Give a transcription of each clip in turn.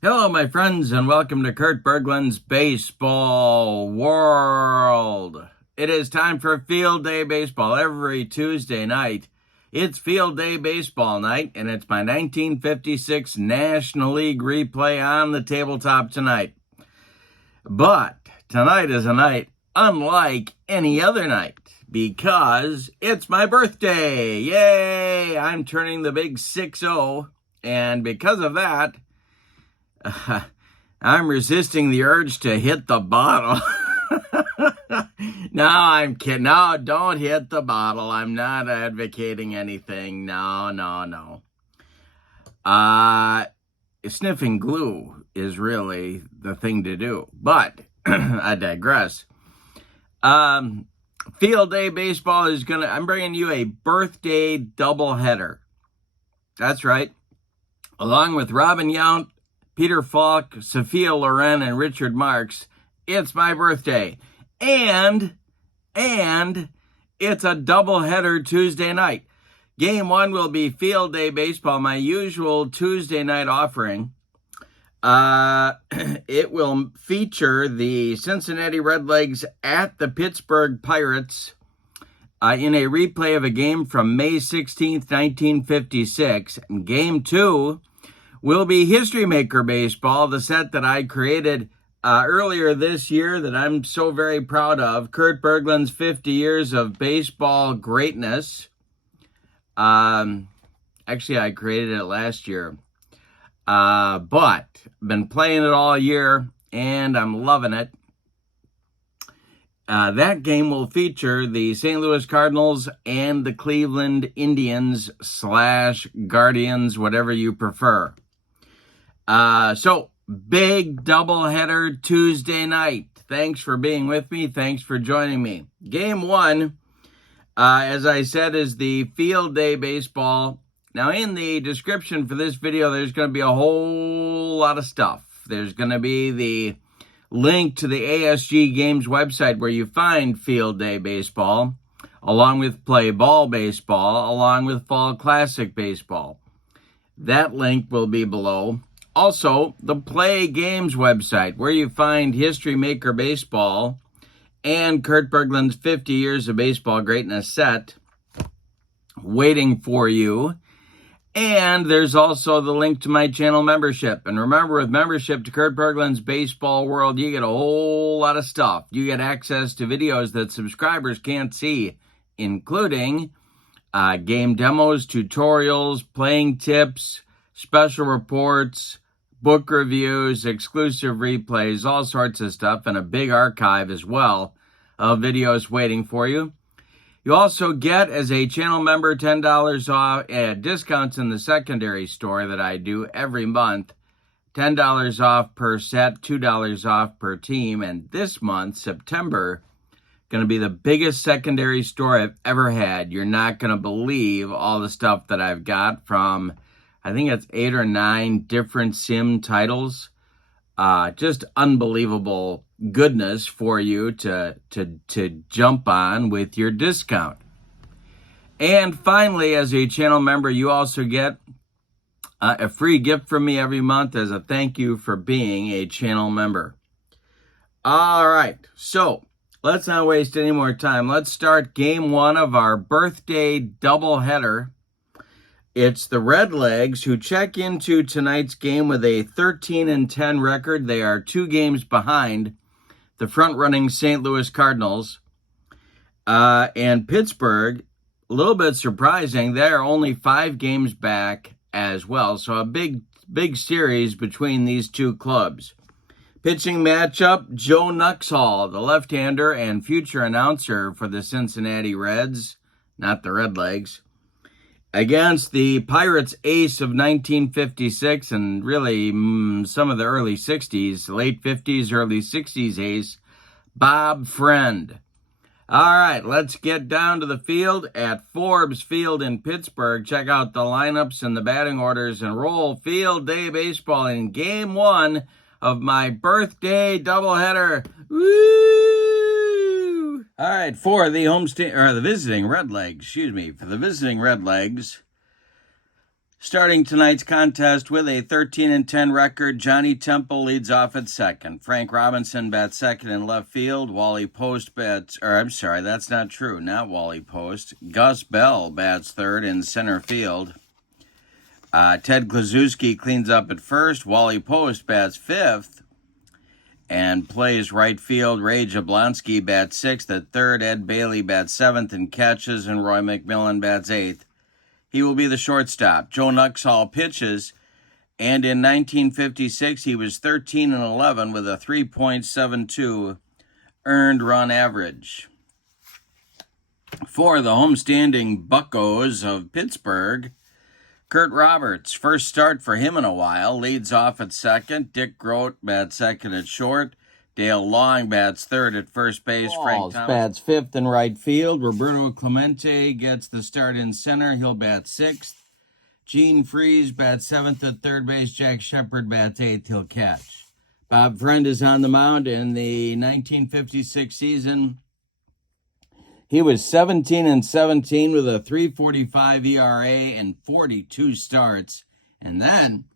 Hello, my friends, and welcome to Kurt Berglund's Baseball World. It is time for Field Day Baseball every Tuesday night. It's Field Day Baseball night, and it's my 1956 National League replay on the tabletop tonight. But tonight is a night unlike any other night because it's my birthday. Yay! I'm turning the big 6-0, and because of that, I'm resisting the urge to hit the bottle. No, I'm kidding. No, don't hit the bottle. I'm not advocating anything. No. Sniffing glue is really the thing to do. But I digress. Field Day Baseball I'm bringing you a birthday doubleheader. That's right. Along with Robin Yount, Peter Falk, Sophia Loren, and Richard Marks, it's my birthday. And it's a doubleheader Tuesday night. Game 1 will be Field Day Baseball, my usual Tuesday night offering. It will feature the Cincinnati Redlegs at the Pittsburgh Pirates in a replay of a game from May 16th, 1956. And Game 2 will be History Maker Baseball, the set that I created earlier this year that I'm so very proud of. Kurt Berglund's 50 Years of Baseball Greatness. Actually, I created it last year. But been playing it all year, and I'm loving it. That game will feature the St. Louis Cardinals and the Cleveland Indians / Guardians, whatever you prefer. So, big doubleheader Tuesday night. Thanks for being with me. Thanks for joining me. Game 1, as I said, is the Field Day Baseball. Now, in the description for this video, there's going to be a whole lot of stuff. There's going to be the link to the ASG Games website where you find Field Day Baseball, along with Play Ball Baseball, along with Fall Classic Baseball. That link will be below. Also, the Play Games website, where you find History Maker Baseball and Kurt Berglund's 50 Years of Baseball Greatness set waiting for you. And there's also the link to my channel membership. And remember, with membership to Kurt Berglund's Baseball World, you get a whole lot of stuff. You get access to videos that subscribers can't see, including game demos, tutorials, playing tips, special reports, book reviews, exclusive replays, all sorts of stuff, and a big archive as well of videos waiting for you. You also get, as a channel member, $10 off, discounts in the secondary store that I do every month. $10 off per set, $2 off per team, and this month, September, going to be the biggest secondary store I've ever had. You're not going to believe all the stuff that I've got from, I think it's 8 or 9 different sim titles. Just unbelievable goodness for you to jump on with your discount. And finally, as a channel member, you also get a free gift from me every month as a thank you for being a channel member. All right, so let's not waste any more time. Let's start game 1 of our birthday doubleheader. It's the Redlegs who check into tonight's game with a 13-10 record. They are 2 games behind the front-running St. Louis Cardinals. And Pittsburgh, a little bit surprising, they're only 5 games back as well. So a big series between these two clubs. Pitching matchup, Joe Nuxhall, the left-hander and future announcer for the Cincinnati Reds, not the Redlegs, against the Pirates ace of 1956 and really some of the early 60s, late 50s, early 60s ace, Bob Friend. All right, let's get down to the field at Forbes Field in Pittsburgh. Check out the lineups and the batting orders and roll Field Day Baseball in Game 1 of my birthday doubleheader. Woo! All right, for the visiting Redlegs, for the visiting Redlegs, Starting tonight's contest with a 13-10 record, Johnny Temple leads off at second. Frank Robinson bats second in left field. Wally Post bats, or I'm sorry, that's not true, not Wally Post. Gus Bell bats third in center field. Ted Kluszewski cleans up at first. Wally Post bats fifth and plays right field. Ray Jablonski bats sixth at third. Ed Bailey bats seventh and catches, and Roy McMillan bats eighth. He will be the shortstop. Joe Nuxhall pitches, and in 1956 he was 13-11 with a 3.72 earned run average. For the homestanding Buccos of Pittsburgh, Kurt Roberts, first start for him in a while, leads off at second. Dick Grote bats second at short. Dale Long bats third at first base. Frank Thomas bats fifth in right field. Roberto Clemente gets the start in center. He'll bat sixth. Gene Freese bats seventh at third base. Jack Shepard bats eighth. He'll catch. Bob Friend is on the mound in the 1956 season. He was 17-17 with a 3.45 ERA and 42 starts. And then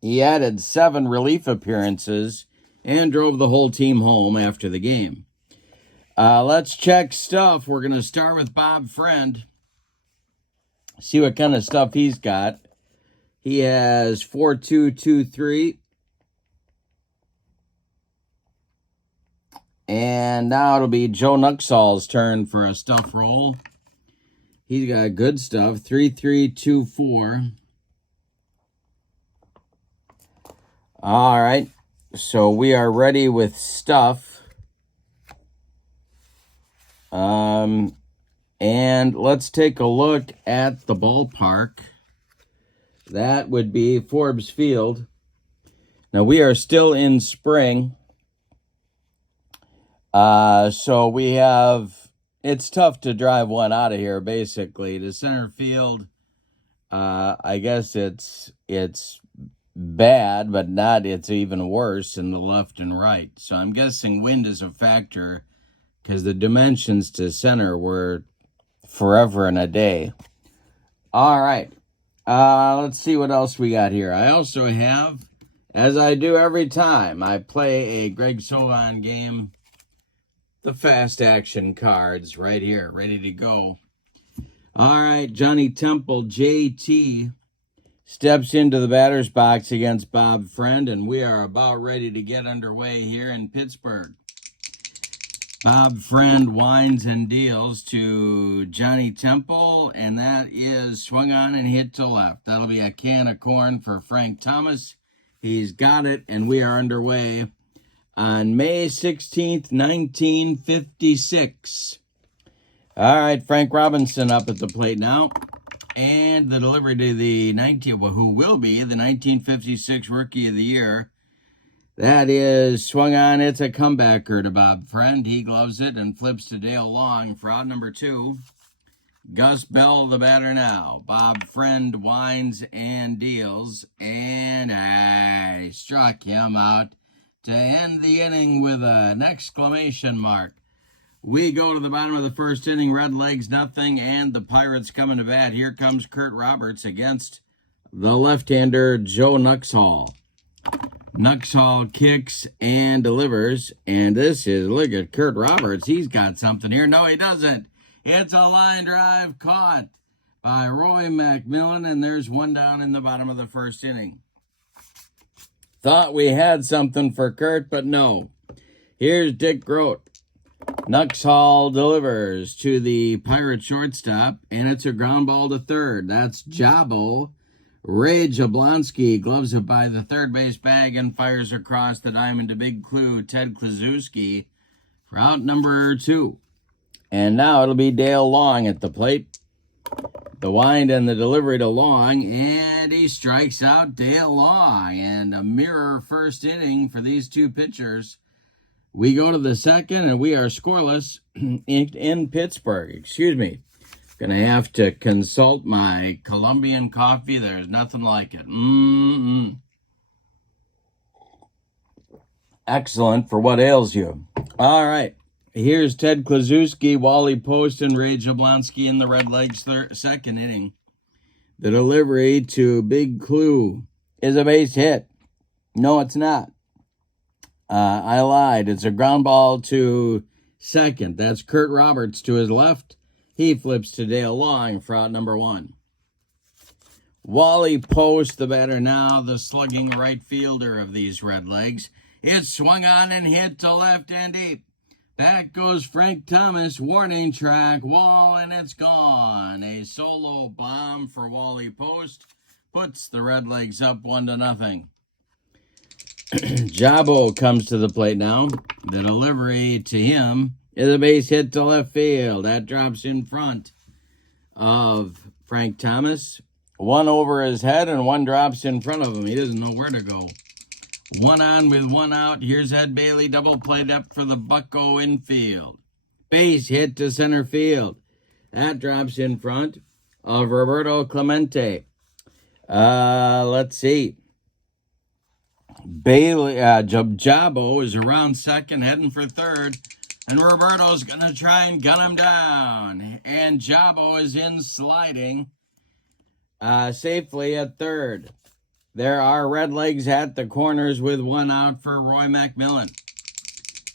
he added 7 relief appearances and drove the whole team home after the game. Let's check stuff. We're going to start with Bob Friend. See what kind of stuff he's got. He has 4.223. And now it'll be Joe Nuxhall's turn for a stuff roll. He's got good stuff. 3.324. All right. So we are ready with stuff. And let's take a look at the ballpark. That would be Forbes Field. Now we are still in spring. So we have, it's tough to drive one out of here, basically. To center field, I guess it's bad, but not, it's even worse in the left and right. So I'm guessing wind is a factor because the dimensions to center were forever and a day. All right. Let's see what else we got here. I also have, as I do every time I play a Greg Sovan game, the fast action cards right here, ready to go. All right, Johnny Temple, JT, steps into the batter's box against Bob Friend, and we are about ready to get underway here in Pittsburgh. Bob Friend winds and deals to Johnny Temple, and that is swung on and hit to left. That'll be a can of corn for Frank Thomas. He's got it, and we are underway on May 16th, 1956. All right, Frank Robinson up at the plate now. And the delivery to the who will be the 1956 Rookie of the Year. That is swung on. It's a comebacker to Bob Friend. He gloves it and flips to Dale Long for out number 2. Gus Bell, the batter now. Bob Friend winds and deals. And I struck him out to end the inning with an exclamation mark. We go to the bottom of the first inning. Red Legs, nothing, and the Pirates coming to bat. Here comes Kurt Roberts against the left-hander Joe Nuxhall. Nuxhall kicks and delivers, and this is, look at Kurt Roberts. He's got something here. No, he doesn't. It's a line drive caught by Roy McMillan, and there's one down in the bottom of the first inning. Thought we had something for Kurt, but no. Here's Dick Grote. Nuxhall delivers to the Pirate shortstop, and it's a ground ball to third. That's Jabo. Ray Jablonski gloves it by the third base bag and fires across the diamond to Big Clue, Ted Kluszewski, for out number 2. And now it'll be Dale Long at the plate. The wind and the delivery to Long, and he strikes out Dale Long. And a mirror first inning for these two pitchers. We go to the second, and we are scoreless in Pittsburgh. Excuse me. Going to have to consult my Colombian coffee. There's nothing like it. Excellent for what ails you. All right. Here's Ted Kluszewski, Wally Post, and Ray Jablonski in the Red Legs second inning. The delivery to Big Clue is a base hit. No, it's not. I lied. It's a ground ball to second. That's Kurt Roberts to his left. He flips to Dale Long for out number 1. Wally Post, the batter now, the slugging right fielder of these Redlegs. It's swung on and hit to left and deep. Back goes Frank Thomas, warning track, wall, and it's gone. A solo bomb for Wally Post puts the Redlegs up 1-0. Jabo comes to the plate now. The delivery to him is a base hit to left field. That drops in front of Frank Thomas. One over his head and one drops in front of him. He doesn't know where to go. 1 on with 1 out. Here's Ed Bailey, double played up for the Bucko infield. Base hit to center field. That drops in front of Roberto Clemente. Let's see. Bailey, Jabo is around second, heading for third. And Roberto's going to try and gun him down. And Jabo is in sliding safely at third. There are Redlegs at the corners with 1 out for Roy McMillan.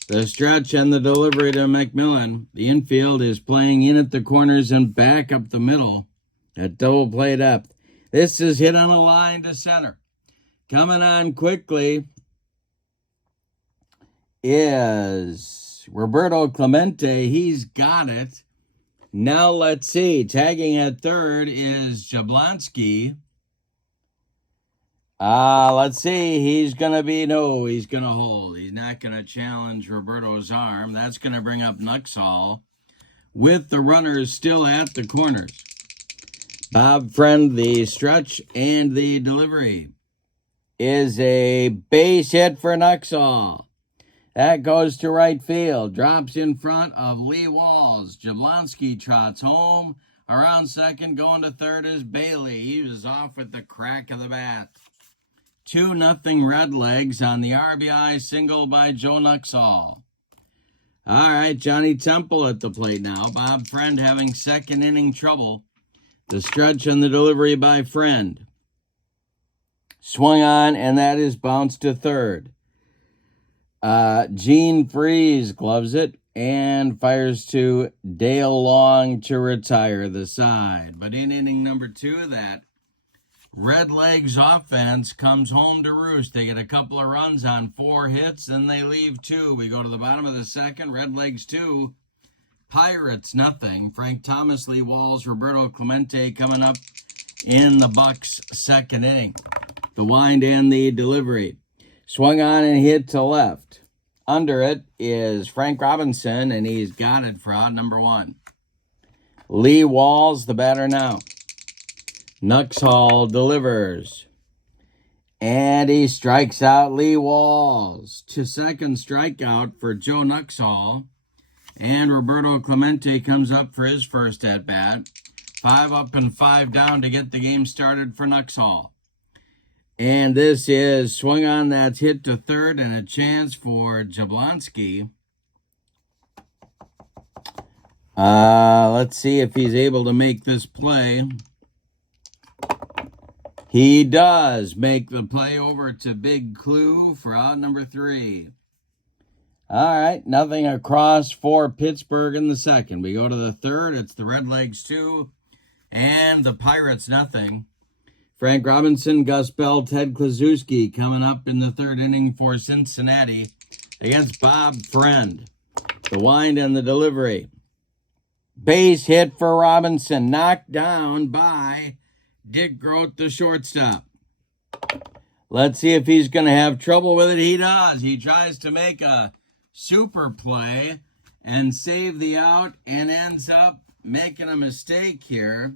The stretch and the delivery to McMillan. The infield is playing in at the corners and back up the middle at double play depth. This is hit on a line to center. Coming on quickly is Roberto Clemente. He's got it. Now let's see. Tagging at third is Jablonski. Let's see. He's going to hold. He's not going to challenge Roberto's arm. That's going to bring up Nuxall with the runners still at the corners. Bob Friend, the stretch and the delivery is a base hit for Nuxall. That goes to right field. Drops in front of Lee Walls. Jablonski trots home. Around second, going to third is Bailey. He was off with the crack of the bat. 2-0 Redlegs on the RBI single by Joe Nuxall. All right, Johnny Temple at the plate now. Bob Friend having second inning trouble. The stretch and the delivery by Friend. Swung on, and that is bounced to third. Gene Freeze gloves it and fires to Dale Long to retire the side. But in inning number 2 of that, Redlegs offense comes home to roost. They get a couple of runs on 4 hits, then they leave 2. We go to the bottom of the second. Redlegs 2, Pirates nothing. Frank Thomas, Lee Walls, Roberto Clemente coming up in the Bucks' second inning. The wind and the delivery. Swung on and hit to left. Under it is Frank Robinson, and he's got it for out number 1. Lee Walls, the batter now. Nuxall delivers. And he strikes out Lee Walls. To second strikeout for Joe Nuxall. And Roberto Clemente comes up for his first at-bat. 5 up and 5 down to get the game started for Nuxall. And this is swung on, that's hit to third, and a chance for Jablonski. Let's see if he's able to make this play. He does make the play over to Big Clue for out number 3. All right, nothing across for Pittsburgh in the second. We go to the third. It's the Redlegs 2 and the Pirates nothing. Frank Robinson, Gus Bell, Ted Klaczewski coming up in the third inning for Cincinnati against Bob Friend. The wind and the delivery. Base hit for Robinson, knocked down by Dick Grote, the shortstop. Let's see if he's going to have trouble with it. He does. He tries to make a super play and save the out and ends up making a mistake here.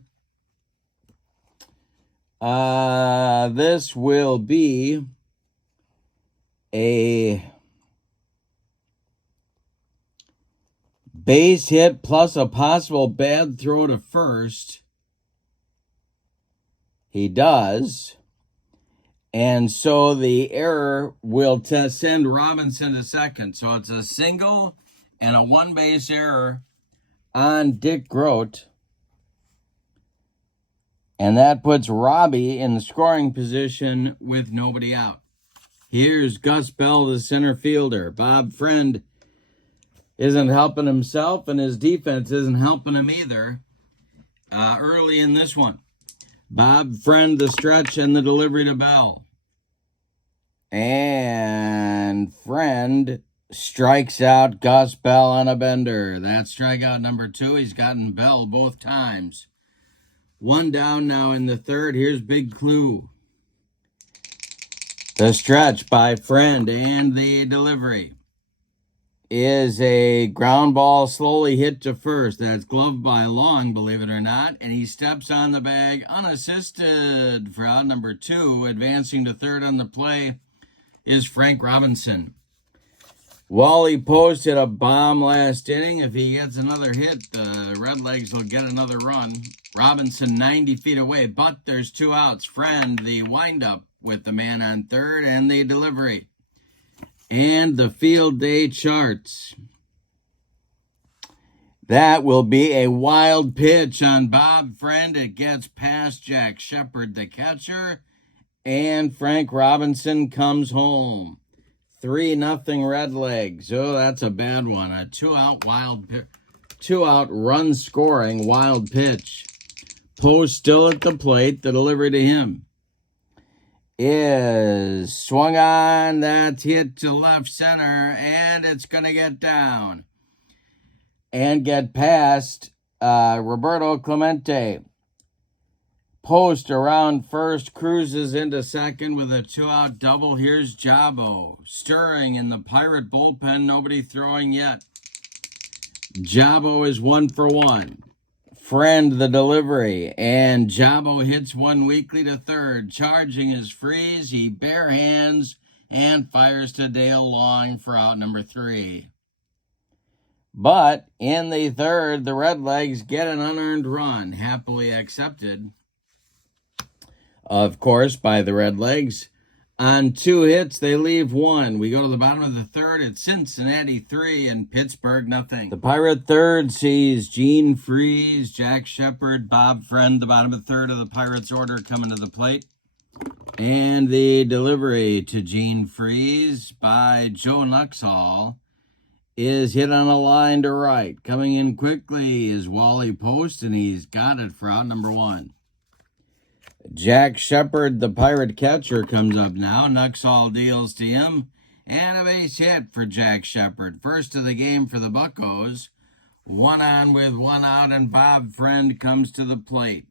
This will be a base hit plus a possible bad throw to first. He does. And so the error will send Robinson to second. So it's a single and a 1-base error on Dick Grote. And that puts Robbie in the scoring position with nobody out. Here's Gus Bell, the center fielder. Bob Friend isn't helping himself, and his defense isn't helping him either early in this one. Bob Friend, the stretch and the delivery to Bell. And Friend strikes out Gus Bell on a bender. That's strikeout number 2. He's gotten Bell both times. 1 down now in the third. Here's Big Clue. The stretch by Friend and the delivery is a ground ball slowly hit to first. That's gloved by Long, believe it or not. And he steps on the bag unassisted for out number 2. Advancing to third on the play is Frank Robinson. Wally Post hit a bomb last inning. If he gets another hit, the Redlegs will get another run. Robinson 90 feet away, but there's 2 outs. Friend, the windup with the man on third and the delivery. And the field day charts. That will be a wild pitch on Bob Friend. It gets past Jack Shepard, the catcher, and Frank Robinson comes home. 3-0 Redlegs. Oh, that's a bad one. A 2-out run scoring wild pitch. Post still at the plate. The delivery to him is swung on. That's hit to left center, and it's going to get down and get past Roberto Clemente. Post around first, cruises into second with a 2-out double. Here's Jabo. Stirring in the Pirate bullpen. Nobody throwing yet. Jabo is 1 for 1. Friend, the delivery. And Jabo hits one weakly to third. Charging his Freeze. He bare hands and fires to Dale Long for out number 3. But in the third, the Redlegs get an unearned run. Happily accepted, of course, by the Redlegs. On 2 hits, they leave 1. We go to the bottom of the third. It's Cincinnati 3 and Pittsburgh 0. The Pirate third sees Gene Freeze, Jack Shepard, Bob Friend. The bottom of the third of the Pirates order coming to the plate. And the delivery to Gene Freeze by Joe Nuxhall is hit on a line to right. Coming in quickly is Wally Post, and he's got it for out number 1. Jack Shepard, the Pirate catcher, comes up now. Nuxhall deals to him. And a base hit for Jack Shepard. First of the game for the Buccos. 1 on with 1 out, and Bob Friend comes to the plate.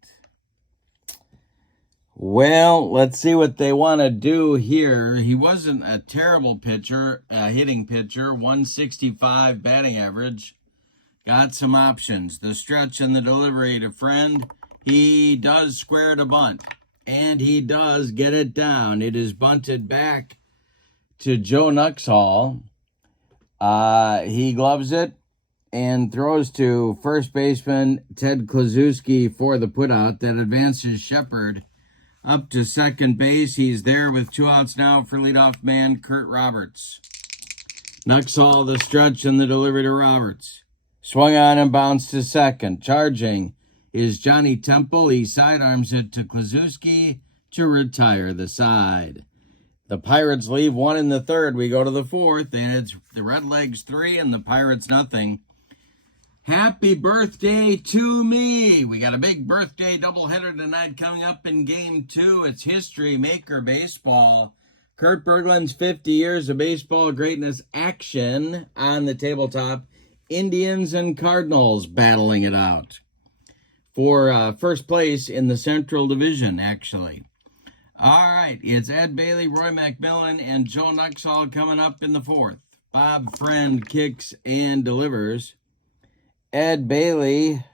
Well, let's see what they want to do here. He wasn't a terrible pitcher, hitting pitcher. 165 batting average. Got some options. The stretch and the delivery to Friend. He does square to bunt, and he does get it down. It is bunted back to Joe Nuxhall. He gloves it and throws to first baseman Ted Kluszewski for the putout. That advances Shepard up to second base. He's there with 2 outs now for leadoff man Kurt Roberts. Nuxhall, the stretch and the delivery to Roberts. Swung on and bounced to second. Charging is Johnny Temple. He sidearms it to Kluszewski to retire the side. The Pirates leave 1 in the third. We go to the fourth, and it's the Redlegs 3 and the Pirates 0. Happy birthday to me. We got a big birthday doubleheader tonight coming up in Game 2. It's History Maker Baseball. Kurt Berglund's 50 years of baseball greatness action on the tabletop. Indians and Cardinals battling it out for first place in the Central Division, actually. All right, it's Ed Bailey, Roy McMillan, and Joe Nuxhall coming up in the fourth. Bob Friend kicks and delivers. Ed Bailey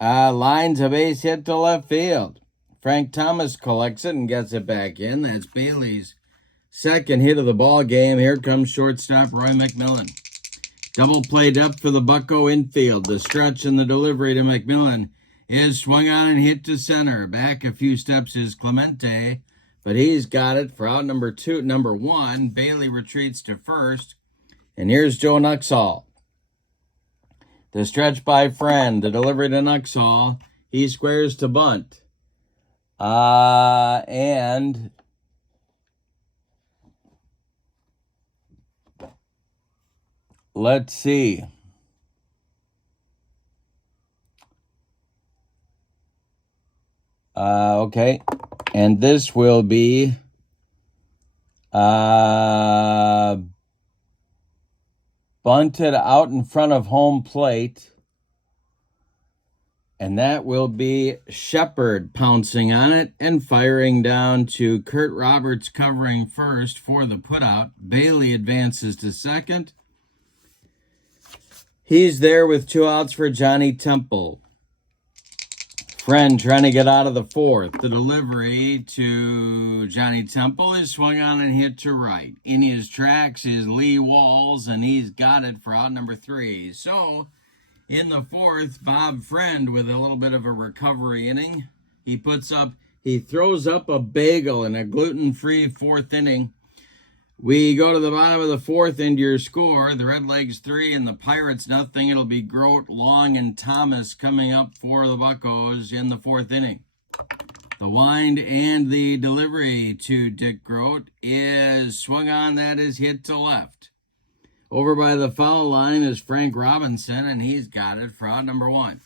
lines a base hit to left field. Frank Thomas collects it and gets it back in. That's Bailey's second hit of the ball game. Here comes shortstop Roy McMillan. Double played up for the Bucco infield. The stretch and the delivery to McMillan is swung on and hit to center. Back a few steps is Clemente, but he's got it for out number 1. Bailey retreats to first, and here's Joe Nuxhall. The stretch by Friend, the delivery to Nuxhall. He squares to bunt. And let's see. Okay. And this will be bunted out in front of home plate. And that will be Shepard pouncing on it and firing down to Kurt Roberts covering first for the putout. Bailey advances to second. He's there with 2 outs for Johnny Temple. Friend trying to get out of the fourth. The delivery to Johnny Temple is swung on and hit to right. In his tracks is Lee Walls, and he's got it for out number 3. So, in the fourth, Bob Friend with a little bit of a recovery inning. He throws up a bagel in a gluten-free 4th inning. We go to the bottom of the 4th and your score. The Redlegs 3 and the Pirates nothing. It'll be Grote, Long, and Thomas coming up for the Buccos in the 4th inning. The wind and the delivery to Dick Grote is swung on. That is hit to left. Over by the foul line is Frank Robinson, and he's got it for out number 1.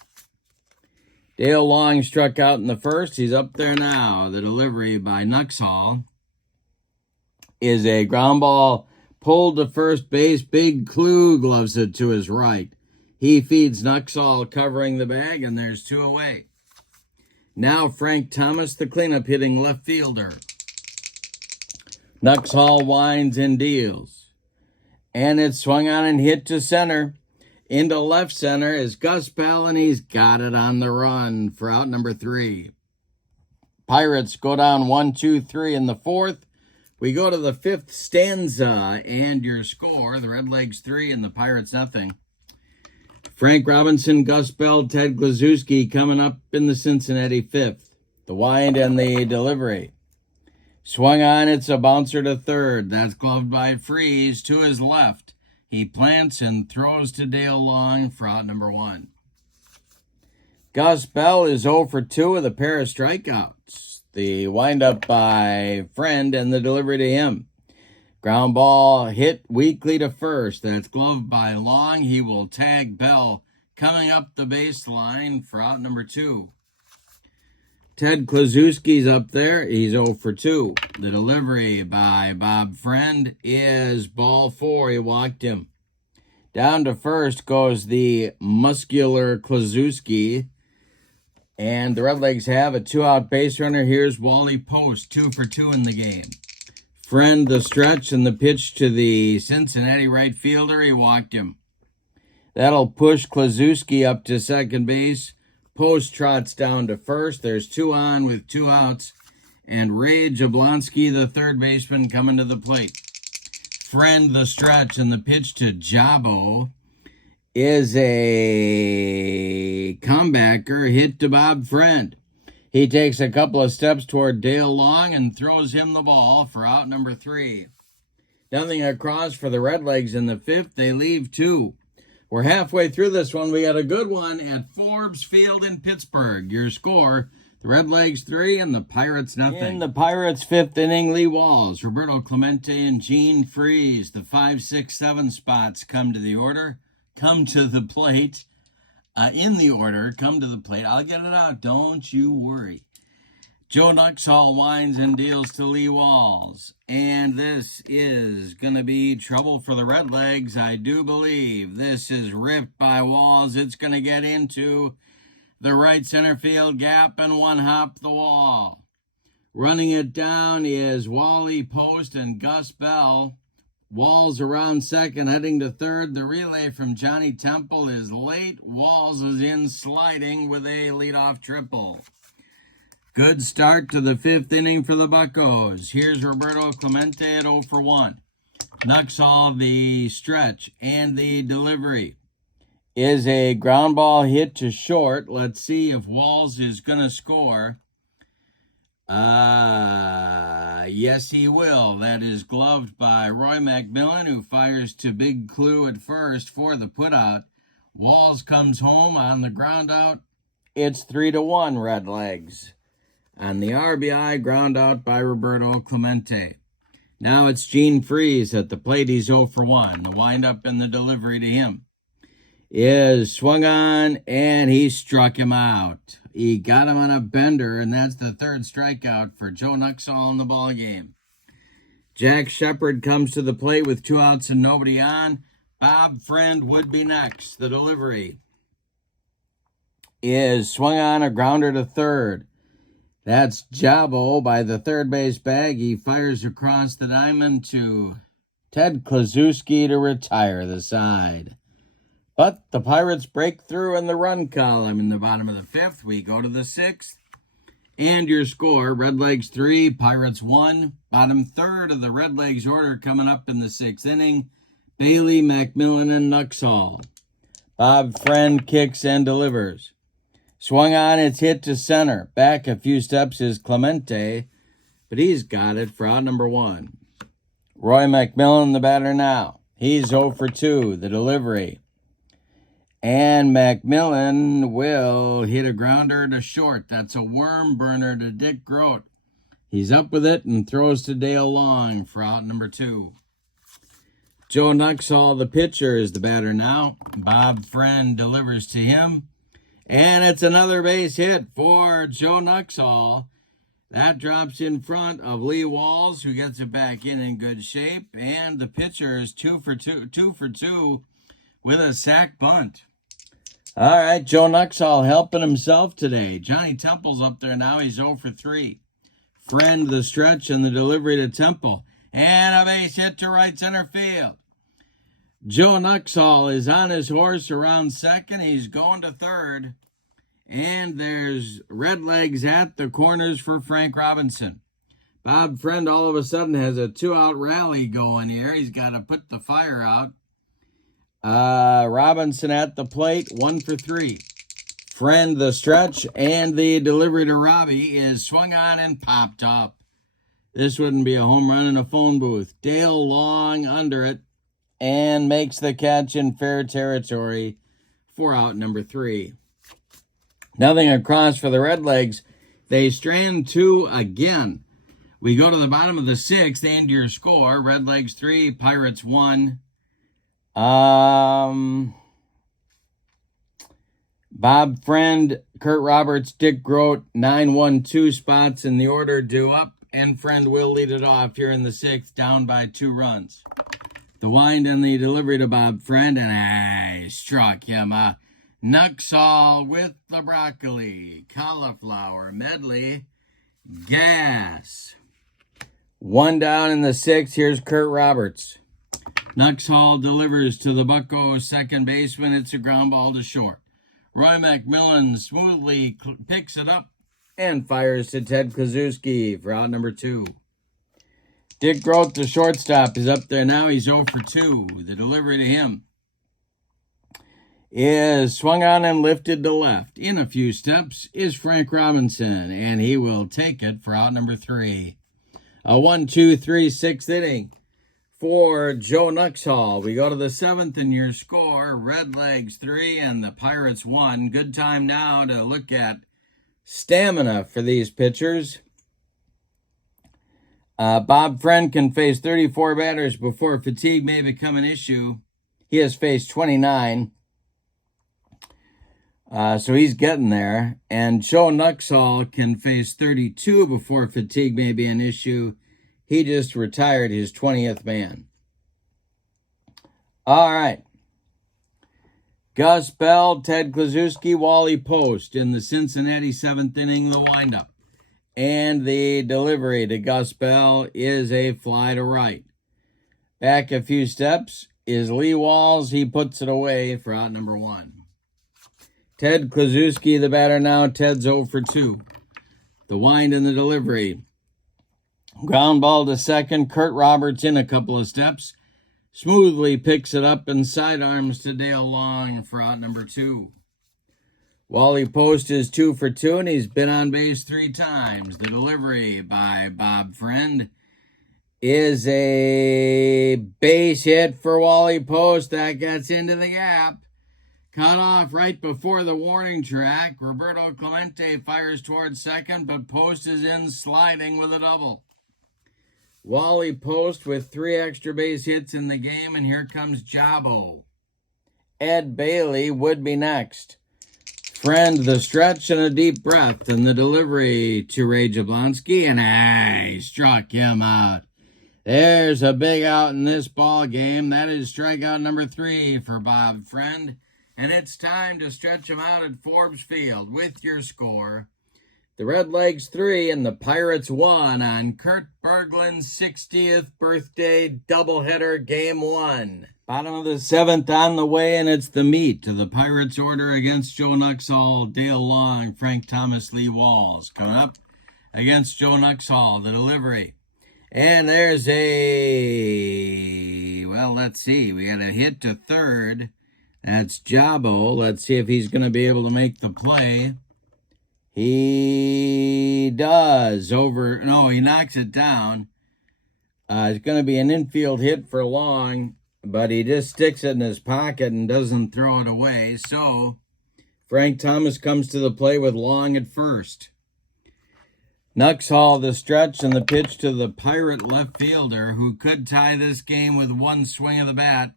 Dale Long struck out in the first. He's up there now. The delivery by Nuxhall is a ground ball pulled to first base. Big Clue gloves it to his right. He feeds Nuxhall covering the bag, and there's 2 away. Now Frank Thomas, the cleanup hitting left fielder. Nuxhall winds and deals. And it's swung on and hit to center. Into left center is Gus Bell, and he's got it on the run for out number 3. Pirates go down 1, 2, 3 in the 4th. We go to the 5th stanza, and your score, the Redlegs 3 and the Pirates nothing. Frank Robinson, Gus Bell, Ted Glazewski coming up in the Cincinnati 5th. The wind and the delivery. Swung on, it's a bouncer to third. That's gloved by Freeze to his left. He plants and throws to Dale Long for out number 1. Gus Bell is 0 for 2 with a pair of strikeouts. The windup by Friend and the delivery to him. Ground ball hit weakly to first. That's gloved by Long. He will tag Bell coming up the baseline for out number 2. Ted Klazewski's up there. He's 0 for 2. The delivery by Bob Friend is ball 4. He walked him. Down to first goes the muscular Klazewski. And the Redlegs have a 2-out base runner. Here's Wally Post, 2 for 2 in the game. Friend the stretch and the pitch to the Cincinnati right fielder. He walked him. That'll push Klazewski up to second base. Post trots down to first. There's 2 on with 2 outs. And Ray Jablonski, the third baseman, coming to the plate. Friend the stretch and the pitch to Jabo is a comebacker hit to Bob Friend. He takes a couple of steps toward Dale Long and throws him the ball for out number 3. Nothing across for the Redlegs in the 5th. They leave 2. We're halfway through this one. We got a good one at Forbes Field in Pittsburgh. Your score, the Redlegs 3 and the Pirates nothing. In the Pirates' 5th inning, Lee Walls, Roberto Clemente, and Gene Freeze. The 5, 6, 7 spots come to the plate. In the order, come to the plate. I'll get it out. Don't you worry. Joe Nuxhall winds and deals to Lee Walls. And this is going to be trouble for the Redlegs, I do believe. This is ripped by Walls. It's going to get into the right center field gap and one-hop the wall. Running it down is Wally Post and Gus Bell. Walls around second, heading to third. The relay from Johnny Temple is late. Walls is in sliding with a leadoff triple. Good start to the 5th inning for the Buccos. Here's Roberto Clemente at 0 for 1. Nuxhall, the stretch and the delivery is a ground ball hit to short. Let's see if Walls is going to score. Yes, he will. That is gloved by Roy McMillan, who fires to Big Clue at first for the putout. Walls comes home on the ground out, it's 3-1 Redlegs. On the RBI, ground out by Roberto Clemente. Now it's Gene Freeze at the plate. He's 0 for 1. The windup and the delivery to him is swung on, and he struck him out. He got him on a bender, and that's the third strikeout for Joe Nuxhall in the ballgame. Jack Shepard comes to the plate with 2 outs and nobody on. Bob Friend would be next. The delivery is swung on, a grounder to third. That's Jabo by the third base bag. He fires across the diamond to Ted Kluszewski to retire the side. But the Pirates break through in the run column. In the bottom of the 5th, we go to the 6th. And your score, Redlegs 3, Pirates 1. Bottom third of the Redlegs order coming up in the 6th inning. Bailey, McMillan, and Nuxhall. Bob Friend kicks and delivers. Swung on, it's hit to center. Back a few steps is Clemente, but he's got it for out number 1. Roy McMillan, the batter now. He's 0 for 2, the delivery. And McMillan will hit a grounder to short. That's a worm burner to Dick Grote. He's up with it and throws to Dale Long for out number 2. Joe Nuxhall, the pitcher, is the batter now. Bob Friend delivers to him. And it's another base hit for Joe Nuxhall. That drops in front of Lee Walls, who gets it back in good shape. And the pitcher is 2 for 2 with a sac bunt. All right, Joe Nuxhall helping himself today. Johnny Temple's up there now. He's 0 for 3. Friend the stretch and the delivery to Temple. And a base hit to right center field. Joe Nuxhall is on his horse around second. He's going to third. And there's Redlegs at the corners for Frank Robinson. Bob Friend all of a sudden has a 2-out rally going here. He's got to put the fire out. Robinson at the plate, 1 for 3. Friend the stretch and the delivery to Robbie is swung on and popped up. This wouldn't be a home run in a phone booth. Dale Long under it and makes the catch in fair territory for out number 3. Nothing across for the Redlegs. They strand 2 again. We go to the bottom of the 6th and your score. Redlegs 3, Pirates 1. Bob Friend, Kurt Roberts, Dick Grote, 9-1-2 spots in the order due up. And Friend will lead it off here in the 6th, down by 2 runs. The wind and the delivery to Bob Friend, and I struck him. Nuxhall with the broccoli, cauliflower medley, gas. 1 down in the 6th. Here's Kurt Roberts. Nuxhall delivers to the bucko second baseman. It's a ground ball to short. Roy McMillan smoothly picks it up and fires to Ted Kluszewski for out number 2. Dick Grote, the shortstop, is up there now. He's 0 for 2. The delivery to him is swung on and lifted to left. In a few steps is Frank Robinson, and he will take it for out number 3. A 1-2-3 6th inning for Joe Nuxhall. We go to the 7th in your score. Redlegs 3 and the Pirates 1. Good time now to look at stamina for these pitchers. Bob Friend can face 34 batters before fatigue may become an issue. He has faced 29. So he's getting there. And Joe Nuxhall can face 32 before fatigue may be an issue. He just retired his 20th man. All right. Gus Bell, Ted Kluszewski, Wally Post in the Cincinnati 7th inning, the windup. And the delivery to Gus Bell is a fly to right. Back a few steps is Lee Walls. He puts it away for out number 1. Ted Kluszewski, the batter now. Ted's 0 for 2. The wind and the delivery. Ground ball to second. Kurt Roberts in a couple of steps. Smoothly picks it up and sidearms to Dale Long for out number 2. Wally Post is 2 for 2, and he's been on base 3 times. The delivery by Bob Friend is a base hit for Wally Post. That gets into the gap. Cut off right before the warning track. Roberto Clemente fires towards second, but Post is in sliding with a double. Wally Post with 3 extra base hits in the game, and here comes Jabo. Ed Bailey would be next. Friend, the stretch and a deep breath, and the delivery to Ray Jablonski, and he struck him out. There's a big out in this ball game. That is strikeout number 3 for Bob Friend. And it's time to stretch him out at Forbes Field with your score. The Redlegs 3 and the Pirates 1 on Kurt Berglund's 60th birthday doubleheader game 1. Bottom of the 7th on the way, and it's the meat to the Pirates order against Joe Nuxhall, Dale Long, Frank Thomas, Lee Walls. Coming up against Joe Nuxhall, the delivery. And there's well, let's see. We had a hit to third. That's Jabo. Let's see if he's going to be able to make the play. He does. He knocks it down. It's going to be an infield hit for Long, but he just sticks it in his pocket and doesn't throw it away. So Frank Thomas comes to the play with Long at first. Nuxhall the stretch and the pitch to the Pirate left fielder who could tie this game with one swing of the bat.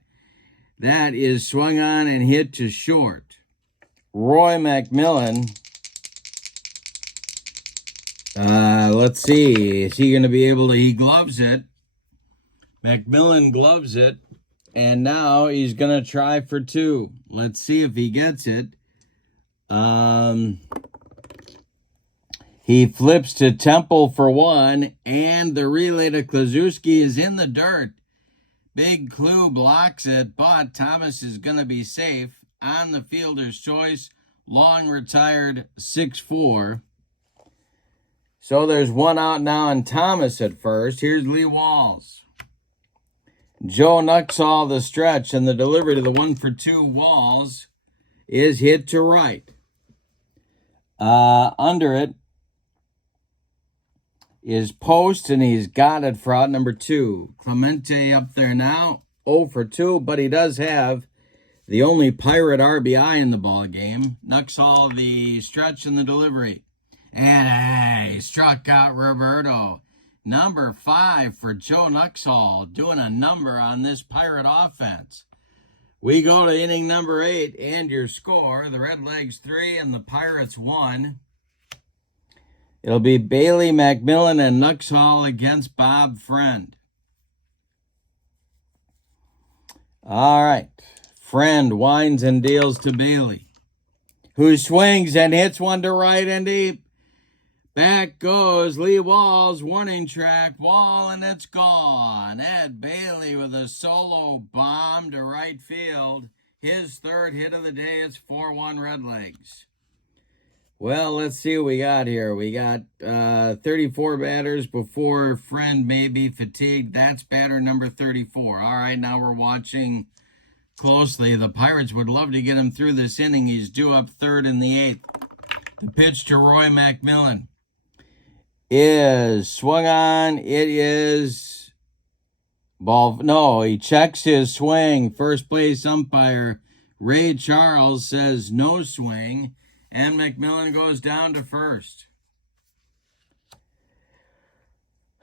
That is swung on and hit to short. Roy McMillan. Let's see. Is he going to be able to... He gloves it. McMillan gloves it. And now he's going to try for 2. Let's see if he gets it. He flips to Temple for 1. And the relay to Klaczewski is in the dirt. Big Clue blocks it, but Thomas is going to be safe on the fielder's choice. Long retired 6-4. So there's 1 out now on Thomas at first. Here's Lee Walls. Joe Nuxhall the stretch, and the delivery to the 1-for-2 Walls is hit to right. Under it is Post, and he's got it for out number 2. Clemente up there now, 0-for-2, but he does have the only Pirate RBI in the ball game. Nuxhall the stretch and the delivery. And he struck out Roberto. Number 5 for Joe Nuxhall, doing a number on this Pirate offense. We go to inning number 8, and your score, the Redlegs 3 and the Pirates 1. It'll be Bailey, McMillan, and Nuxhall against Bob Friend. All right. Friend winds and deals to Bailey, who swings and hits one to right and deep. Back goes Lee Walls, warning track, wall, and it's gone. Ed Bailey with a solo bomb to right field. His 3rd hit of the day. It's 4-1 Redlegs. Well, let's see what we got here. We got 34 batters before Friend may be fatigued. That's batter number 34. All right, now we're watching closely. The Pirates would love to get him through this inning. He's due up 3rd in the 8th. The pitch to Roy McMillan is swung on. It is ball. No, he checks his swing. First base umpire Ray Charles says no swing. And McMillan goes down to first.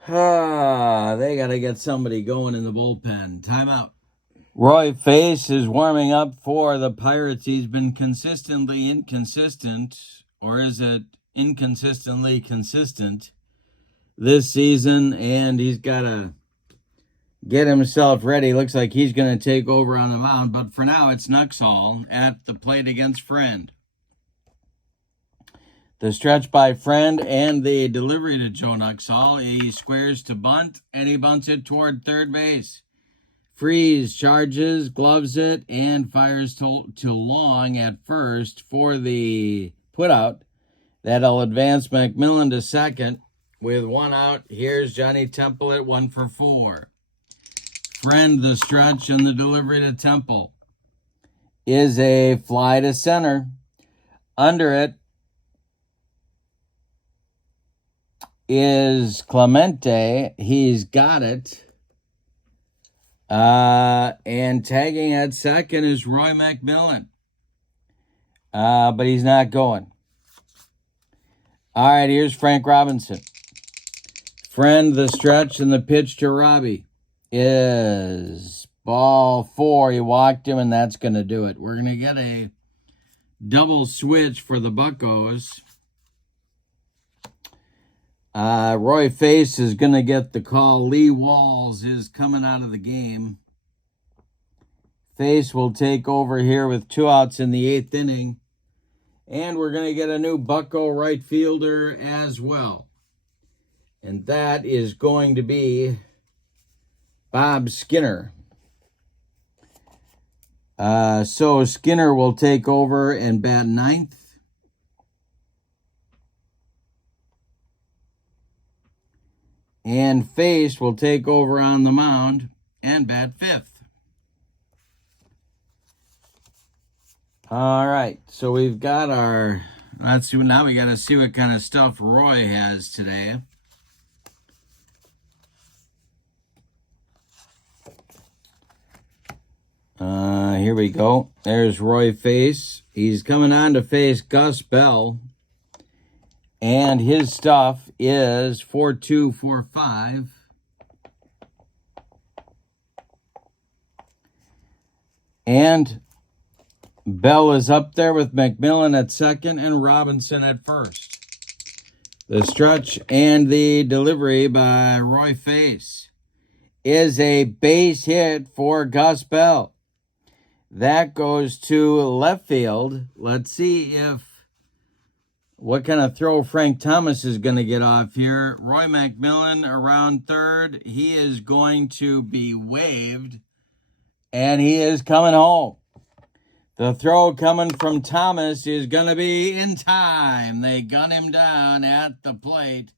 They got to get somebody going in the bullpen. Timeout. Roy Face is warming up for the Pirates. He's been consistently inconsistent, or is it inconsistently consistent this season, and he's got to get himself ready. Looks like he's going to take over on the mound, but for now it's Nuxhall at the plate against Friend. The stretch by Friend and the delivery to Joe Nuxhall. He squares to bunt, and he bunts it toward third base. Freeze charges, gloves it, and fires to Long at first for the putout. That'll advance McMillan to second with 1 out. Here's Johnny Temple at 1-for-4. Friend, the stretch, and the delivery to Temple is a fly to center. Under it is Clemente. He's got it. And tagging at second is Roy McMillan. but he's not going. All right, here's Frank Robinson. Friend, the stretch, and the pitch to Robbie is ball 4. He walked him, and that's going to do it. We're going to get a double switch for the Buccos. Roy Face is going to get the call. Lee Walls is coming out of the game. Face will take over here with 2 outs in the 8th inning. And we're going to get a new Bucco right fielder as well. And that is going to be Bob Skinner. So Skinner will take over and bat 9th. And Face will take over on the mound and bat 5th. All right, so we've got our, let's see, now we got to see what kind of stuff Roy has today. Here we go. There's Roy Face. He's coming on to face Gus Bell. And his stuff is 4.245. And Bell is up there with McMillan at second and Robinson at first. The stretch and the delivery by Roy Face is a base hit for Gus Bell. That goes to left field. Let's see what kind of throw Frank Thomas is going to get off here. Roy McMillan around third. He is going to be waved, and he is coming home. The throw coming from Thomas is going to be in time. They gun him down at the plate.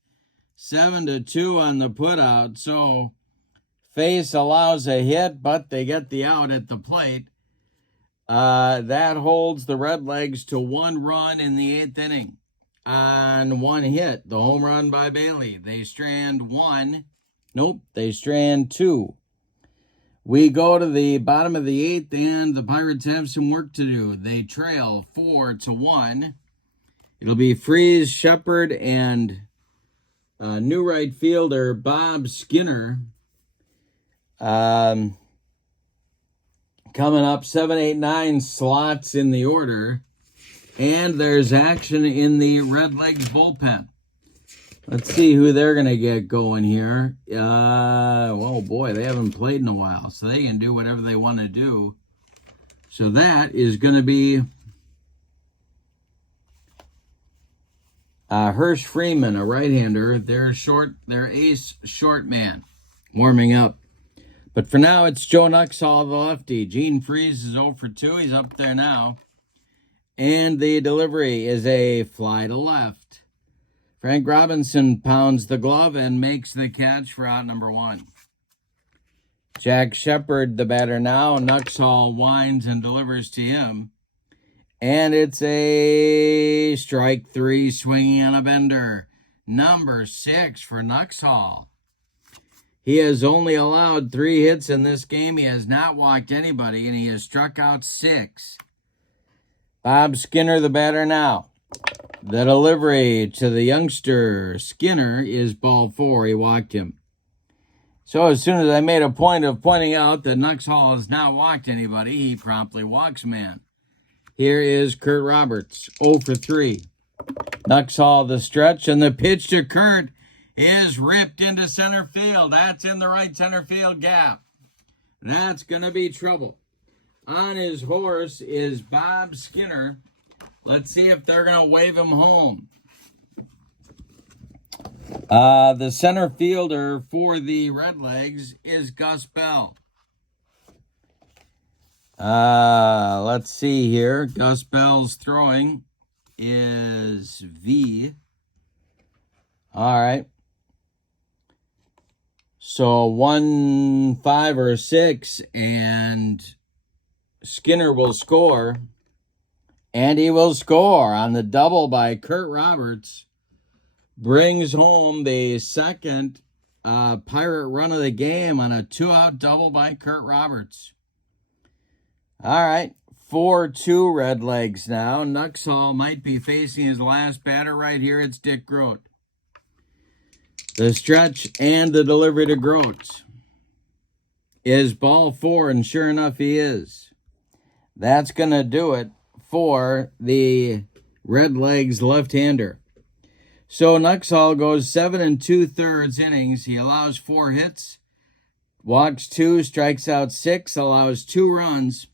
7-2 on the putout. So Face allows a hit, but they get the out at the plate. That holds the Redlegs to 1 run in the 8th inning on 1 hit. The home run by Bailey. They strand 1. Nope, they strand 2. We go to the bottom of the 8th, and the Pirates have some work to do. They trail 4-1. It'll be Freeze, Shepard, and new right fielder Bob Skinner. Coming up, 7, 8, 9 slots in the order. And there's action in the Redlegs bullpen. Let's see who they're going to get going here. Oh, boy, they haven't played in a while, so they can do whatever they want to do. So that is going to be Hirsch Freeman, a right-hander. Their ace short man, warming up. But for now, it's Joe Nuxhall, the lefty. Gene Freeze is 0 for 2. He's up there now. And the delivery is a fly to left. Frank Robinson pounds the glove and makes the catch for out number 1. Jack Shepard, the batter now. Nuxhall winds and delivers to him. And it's a strike 3, swinging on a bender. Number 6 for Nuxhall. He has only allowed 3 hits in this game. He has not walked anybody, and he has struck out 6. Bob Skinner, the batter now. The delivery to the youngster Skinner is ball 4. He walked him. So as soon as I made a point of pointing out that Nuxhall has not walked anybody, he promptly walks man. Here is Kurt Roberts, 0 for 3. Nuxhall the stretch, and the pitch to Kurt is ripped into center field. That's in the right center field gap. That's going to be trouble. On his horse is Bob Skinner. Let's see if they're going to wave him home. The center fielder for the Redlegs is Gus Bell. Let's see here. Gus Bell's throwing is V. All right. So 1, 5, or 6, and Skinner will score. And he will score on the double by Kurt Roberts. Brings home the second Pirate run of the game on a 2-out double by Kurt Roberts. All right, 4-2 Redlegs now. Nuxall might be facing his last batter right here. It's Dick Grote. The stretch and the delivery to Grote is ball 4, and sure enough, he is. That's going to do it for the Redlegs left-hander. So Nuxall goes 7 2/3 innings. He allows 4 hits, walks 2, strikes out 6, allows 2 runs.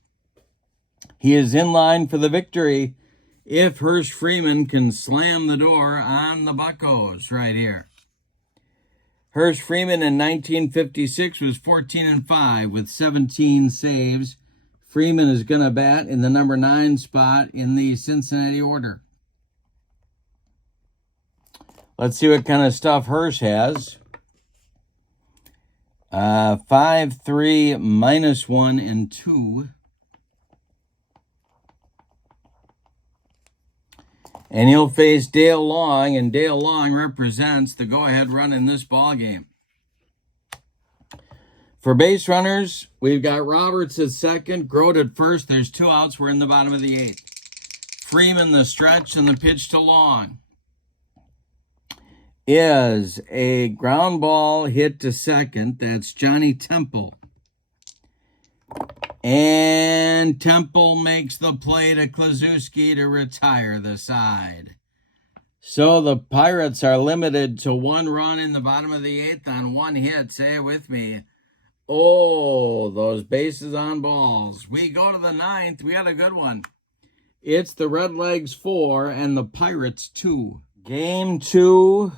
He is in line for the victory if Hirsch Freeman can slam the door on the Buccos right here. Hirsch Freeman in 1956 was 14-5 with 17 saves. Freeman is going to bat in the number 9 spot in the Cincinnati order. Let's see what kind of stuff Hirsch has. 5, 3, -1, and 2. And he'll face Dale Long, and Dale Long represents the go-ahead run in this ball game. For base runners, we've got Roberts at second, Grote at first. There's 2 outs. We're in the bottom of the 8th. Freeman, the stretch, and the pitch to Long is a ground ball hit to second. That's Johnny Temple. And Temple makes the play to Kluszewski to retire the side. So the Pirates are limited to 1 run in the bottom of the 8th on 1 hit. Say it with me. Oh, those bases on balls. We go to the 9th. We had a good one. It's the Redlegs 4 and the Pirates 2. Game 2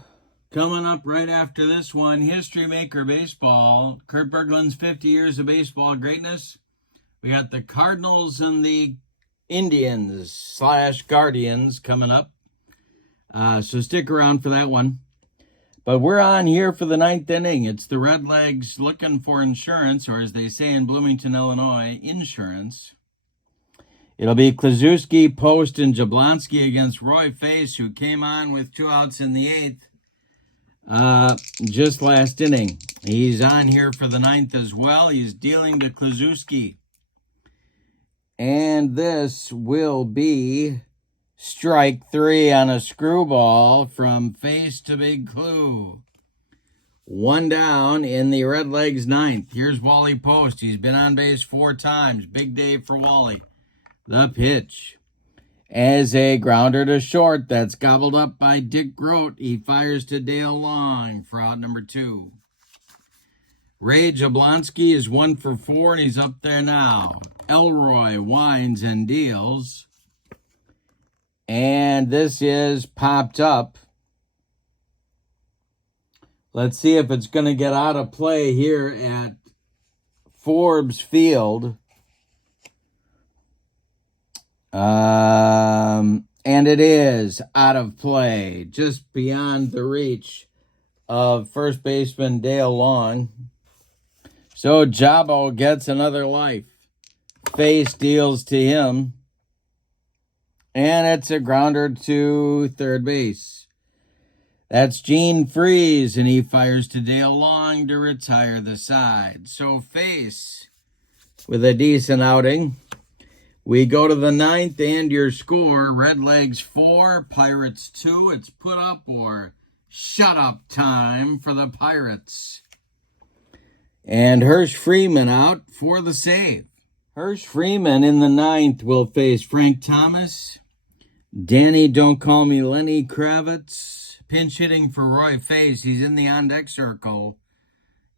coming up right after this one. History Maker Baseball. Kurt Berglund's 50 years of baseball greatness. We got the Cardinals and the Indians / Guardians coming up. So stick around for that one. But we're on here for the 9th inning. It's the Redlegs looking for insurance, or as they say in Bloomington, Illinois, insurance. It'll be Kluszewski, Post, and Jablonski against Roy Face, who came on with 2 outs in the 8th just last inning. He's on here for the 9th as well. He's dealing to Kluszewski. And this will be strike 3 on a screwball from Face to Big Clue. 1 down in the Redlegs 9th. Here's Wally Post. He's been on base 4 times. Big day for Wally. The pitch as a grounder to short. That's gobbled up by Dick Grote. He fires to Dale Long for out number 2. Ray Jablonski is 1 for 4, and he's up there now. Elroy winds and deals. And this is popped up. Let's see if it's going to get out of play here at Forbes Field. And it is out of play, just beyond the reach of first baseman Dale Long. So Jabo gets another life. Face deals to him. And it's a grounder to third base. That's Gene Freeze, and he fires to Dale Long to retire the side. So Face with a decent outing. We go to the 9th, and your score, Redlegs 4, Pirates 2. It's put up or shut up time for the Pirates. And Hirsch Freeman out for the save. Hirsch Freeman in the 9th will face Frank Thomas, Danny Don't Call Me Lenny Kravitz, pinch hitting for Roy Face. He's in the on-deck circle,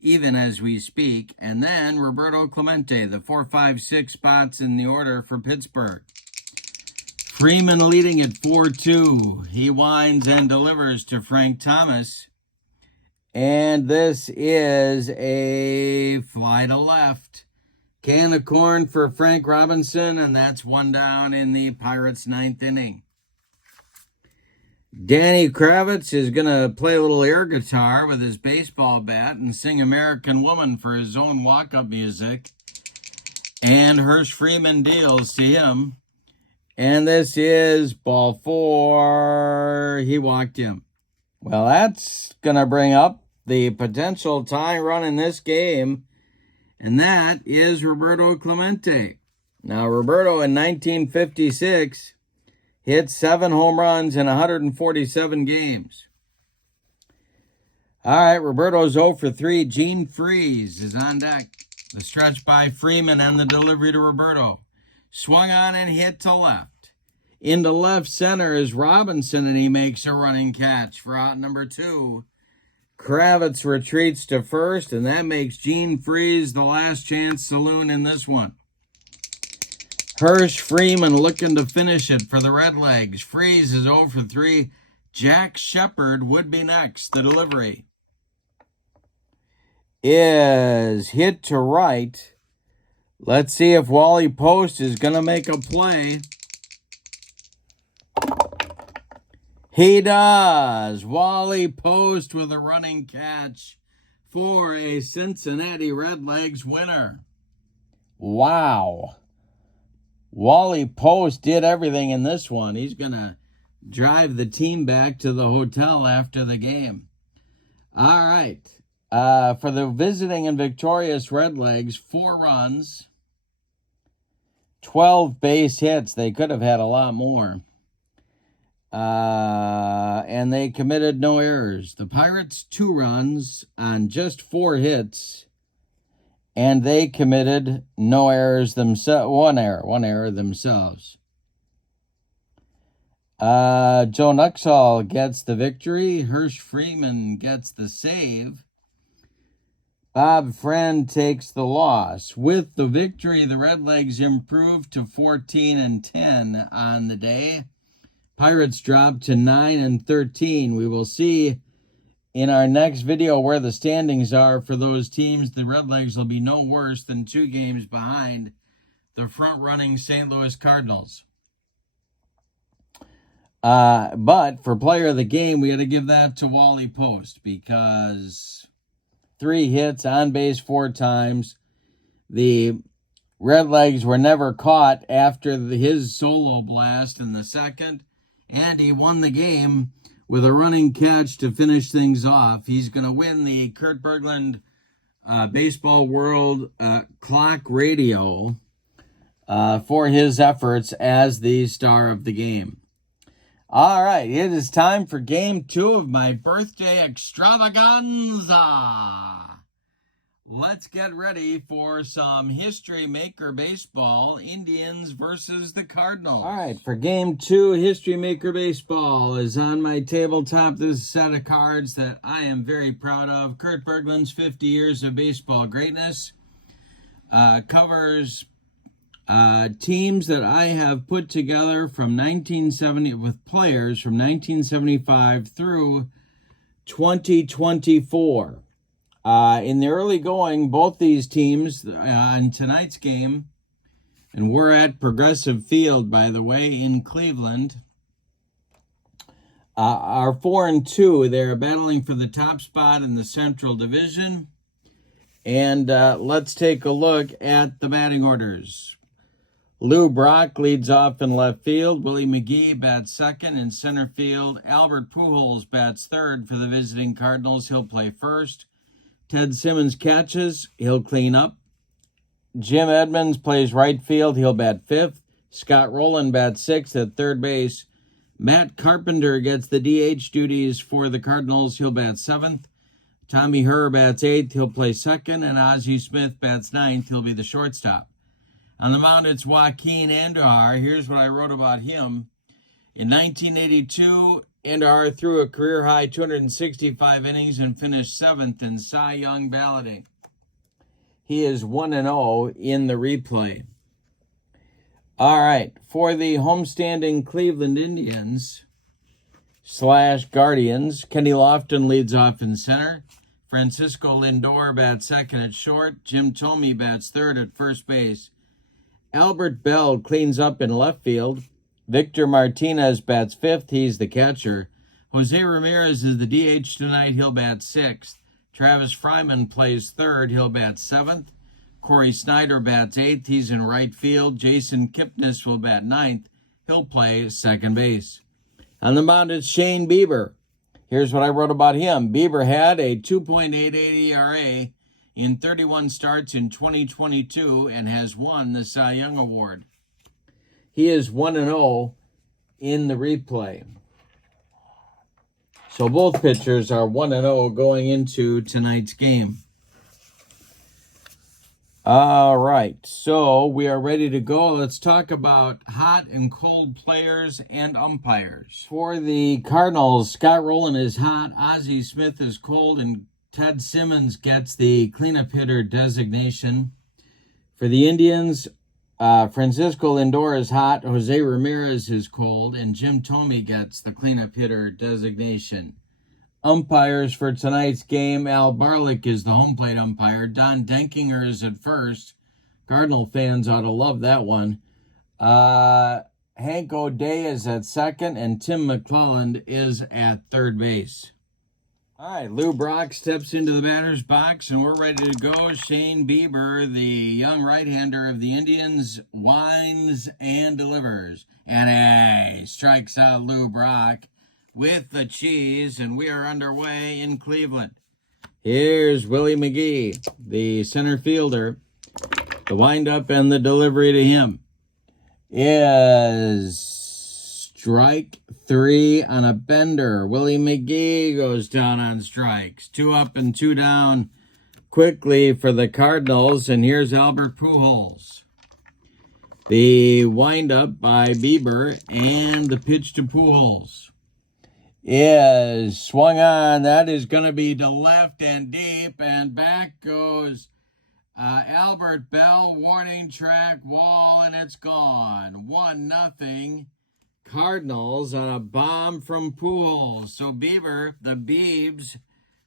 even as we speak. And then Roberto Clemente, the 4, 5, 6 spots in the order for Pittsburgh. Freeman leading at 4-2. He winds and delivers to Frank Thomas. And this is a fly to left. Can of corn for Frank Robinson, and that's 1 down in the Pirates' 9th inning. Danny Kravitz is going to play a little air guitar with his baseball bat and sing American Woman for his own walk-up music. And Hirsch Freeman deals to him. And this is ball 4. He walked him. Well, that's going to bring up the potential tie run in this game. And that is Roberto Clemente. Now, Roberto in 1956 hit 7 home runs in 147 games. All right, Roberto's 0 for 3. Gene Freeze is on deck. The stretch by Freeman and the delivery to Roberto. Swung on and hit to left. Into left center is Robinson, and he makes a running catch for out number 2. Kravitz retreats to first, and that makes Gene Freeze the last chance saloon in this one. Hirsch Freeman looking to finish it for the Redlegs. Freeze is 0 for 3. Jack Shepard would be next. The delivery is hit to right. Let's see if Wally Post is going to make a play. He does. Wally Post with a running catch for a Cincinnati Redlegs winner. Wow. Wally Post did everything in this one. He's going to drive the team back to the hotel after the game. All right. For the visiting and victorious Redlegs, 4 runs, 12 base hits. They could have had a lot more. And they committed no errors. The Pirates, 2 runs on just 4 hits. And they committed no errors themselves. One error themselves. Joe Nuxall gets the victory. Hirsch Freeman gets the save. Bob Friend takes the loss. With the victory, the Redlegs improved to 14-10 on the day. Pirates dropped to 9-13. We will see in our next video where the standings are for those teams. The Redlegs will be no worse than 2 games behind the front-running St. Louis Cardinals. But for player of the game, we got to give that to Wally Post because 3 hits, on base 4 times. The Redlegs were never caught after his solo blast in the second, and he won the game with a running catch to finish things off. He's going to win the Kurt Berglund Baseball World Clock Radio for his efforts as the star of the game. All right, it is time for game 2 of my birthday extravaganza. Let's get ready for some History Maker Baseball, Indians versus the Cardinals. All right, for game 2, History Maker Baseball is on my tabletop. This is a set of cards that I am very proud of. Kurt Berglund's 50 Years of Baseball Greatness covers teams that I have put together from 1970 with players from 1975 through 2024. In the early going, both these teams in tonight's game, and we're at Progressive Field, by the way, in Cleveland, are 4-2. They're battling for the top spot in the Central Division. And let's take a look at the batting orders. Lou Brock leads off in left field. Willie McGee bats second. In center field, Albert Pujols bats third for the visiting Cardinals. He'll play first. Ted Simmons catches. He'll clean up. Jim Edmonds plays right field. He'll bat fifth. Scott Rowland bats sixth at third base. Matt Carpenter gets the DH duties for the Cardinals. He'll bat seventh. Tommy Herr bats eighth. He'll play second. And Ozzie Smith bats ninth. He'll be the shortstop. On the mound, it's Joaquin Andujar. Here's what I wrote about him. In 1982, Andujar threw a career-high 265 innings and finished 7th in Cy Young balloting. He is 1-0 in the replay. All right, for the homestanding Cleveland Indians / Guardians, Kenny Lofton leads off in center. Francisco Lindor bats second at short. Jim Thome bats third at first base. Albert Bell cleans up in left field. Victor Martinez bats fifth. He's the catcher. Jose Ramirez is the DH tonight. He'll bat sixth. Travis Fryman plays third. He'll bat seventh. Corey Snyder bats eighth. He's in right field. Jason Kipnis will bat ninth. He'll play second base. On the mound, it's Shane Bieber. Here's what I wrote about him. Bieber had a 2.88 ERA in 31 starts in 2022 and has won the Cy Young Award. He is 1-0 in the replay. So both pitchers are 1-0 going into tonight's game. All right, so we are ready to go. Let's talk about hot and cold players and umpires. For the Cardinals, Scott Rowland is hot, Ozzie Smith is cold, and Ted Simmons gets the cleanup hitter designation. For the Indians, Francisco Lindor is hot, Jose Ramirez is cold, and Jim Thome gets the cleanup hitter designation. Umpires for tonight's game, Al Barlick is the home plate umpire. Don Denkinger is at first. Cardinal fans ought to love that one. Hank O'Day is at second, and Tim McClelland is at third base. All right, Lou Brock steps into the batter's box, and we're ready to go. Shane Bieber, the young right-hander of the Indians, winds and delivers. And he strikes out Lou Brock with the cheese, and we are underway in Cleveland. Here's Willie McGee, the center fielder. The windup and the delivery to him is strike 3 on a bender. Willie McGee goes down on strikes. 2 up and 2 down quickly for the Cardinals, and here's Albert Pujols. The windup by Bieber and the pitch to Pujols is swung on. That is going to be to left and deep, and back goes Albert Bell, warning track wall, and it's gone. 1-0 Cardinals on a bomb from Pujols. So Bieber, the Biebs,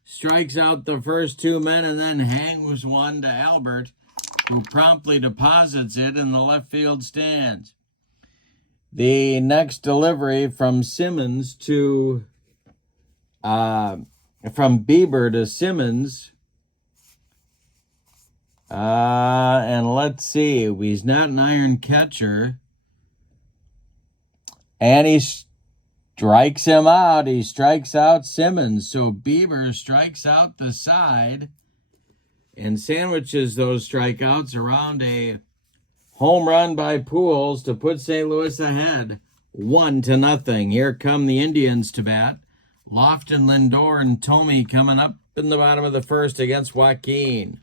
strikes out the first 2 men and then hangs one to Albert, who promptly deposits it in the left field stands. The next delivery from Simmons to, from Bieber to Simmons. And let's see, he's not an iron catcher. And he strikes him out. He strikes out Simmons. So Bieber strikes out the side and sandwiches those strikeouts around a home run by Pujols to put St. Louis ahead 1-0. Here come the Indians to bat. Lofton, Lindor, and Thome coming up in the bottom of the first against Joaquin.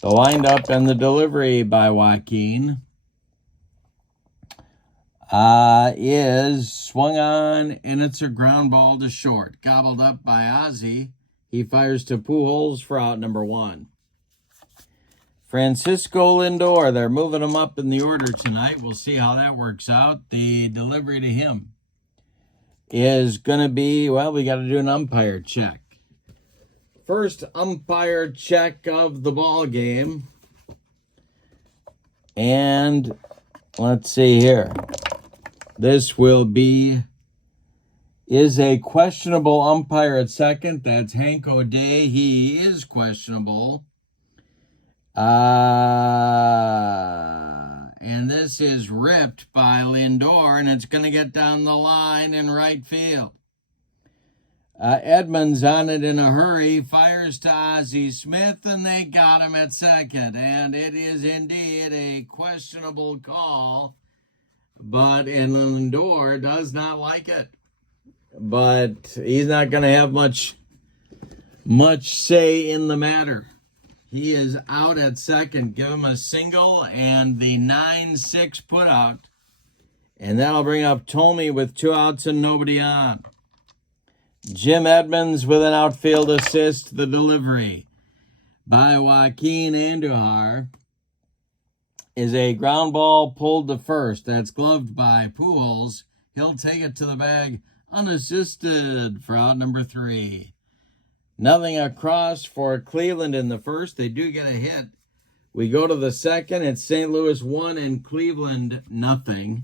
The windup and the delivery by Joaquin is swung on, and it's a ground ball to short. Gobbled up by Ozzie. He fires to Pujols for out number 1. Francisco Lindor, they're moving him up in the order tonight. We'll see how that works out. The delivery to him is going to be, well, we got to do an umpire check. First umpire check of the ball game. And let's see here. This will be, is a questionable umpire at second. That's Hank O'Day. He is questionable. And this is ripped by Lindor, and it's going to get down the line in right field. Edmonds on it in a hurry, fires to Ozzie Smith, and they got him at second. And it is indeed a questionable call, and Lindor does not like it. But he's not going to have much say in the matter. He is out at second. Give him a single and the 9-6 putout. And that'll bring up Thome with 2 outs and nobody on. Jim Edmonds with an outfield assist. The delivery by Joaquin Andujar is a ground ball pulled to first. That's gloved by Pujols. He'll take it to the bag unassisted for out number 3. Nothing across for Cleveland in the first. They do get a hit. We go to the second. It's St. Louis 1 and Cleveland 0.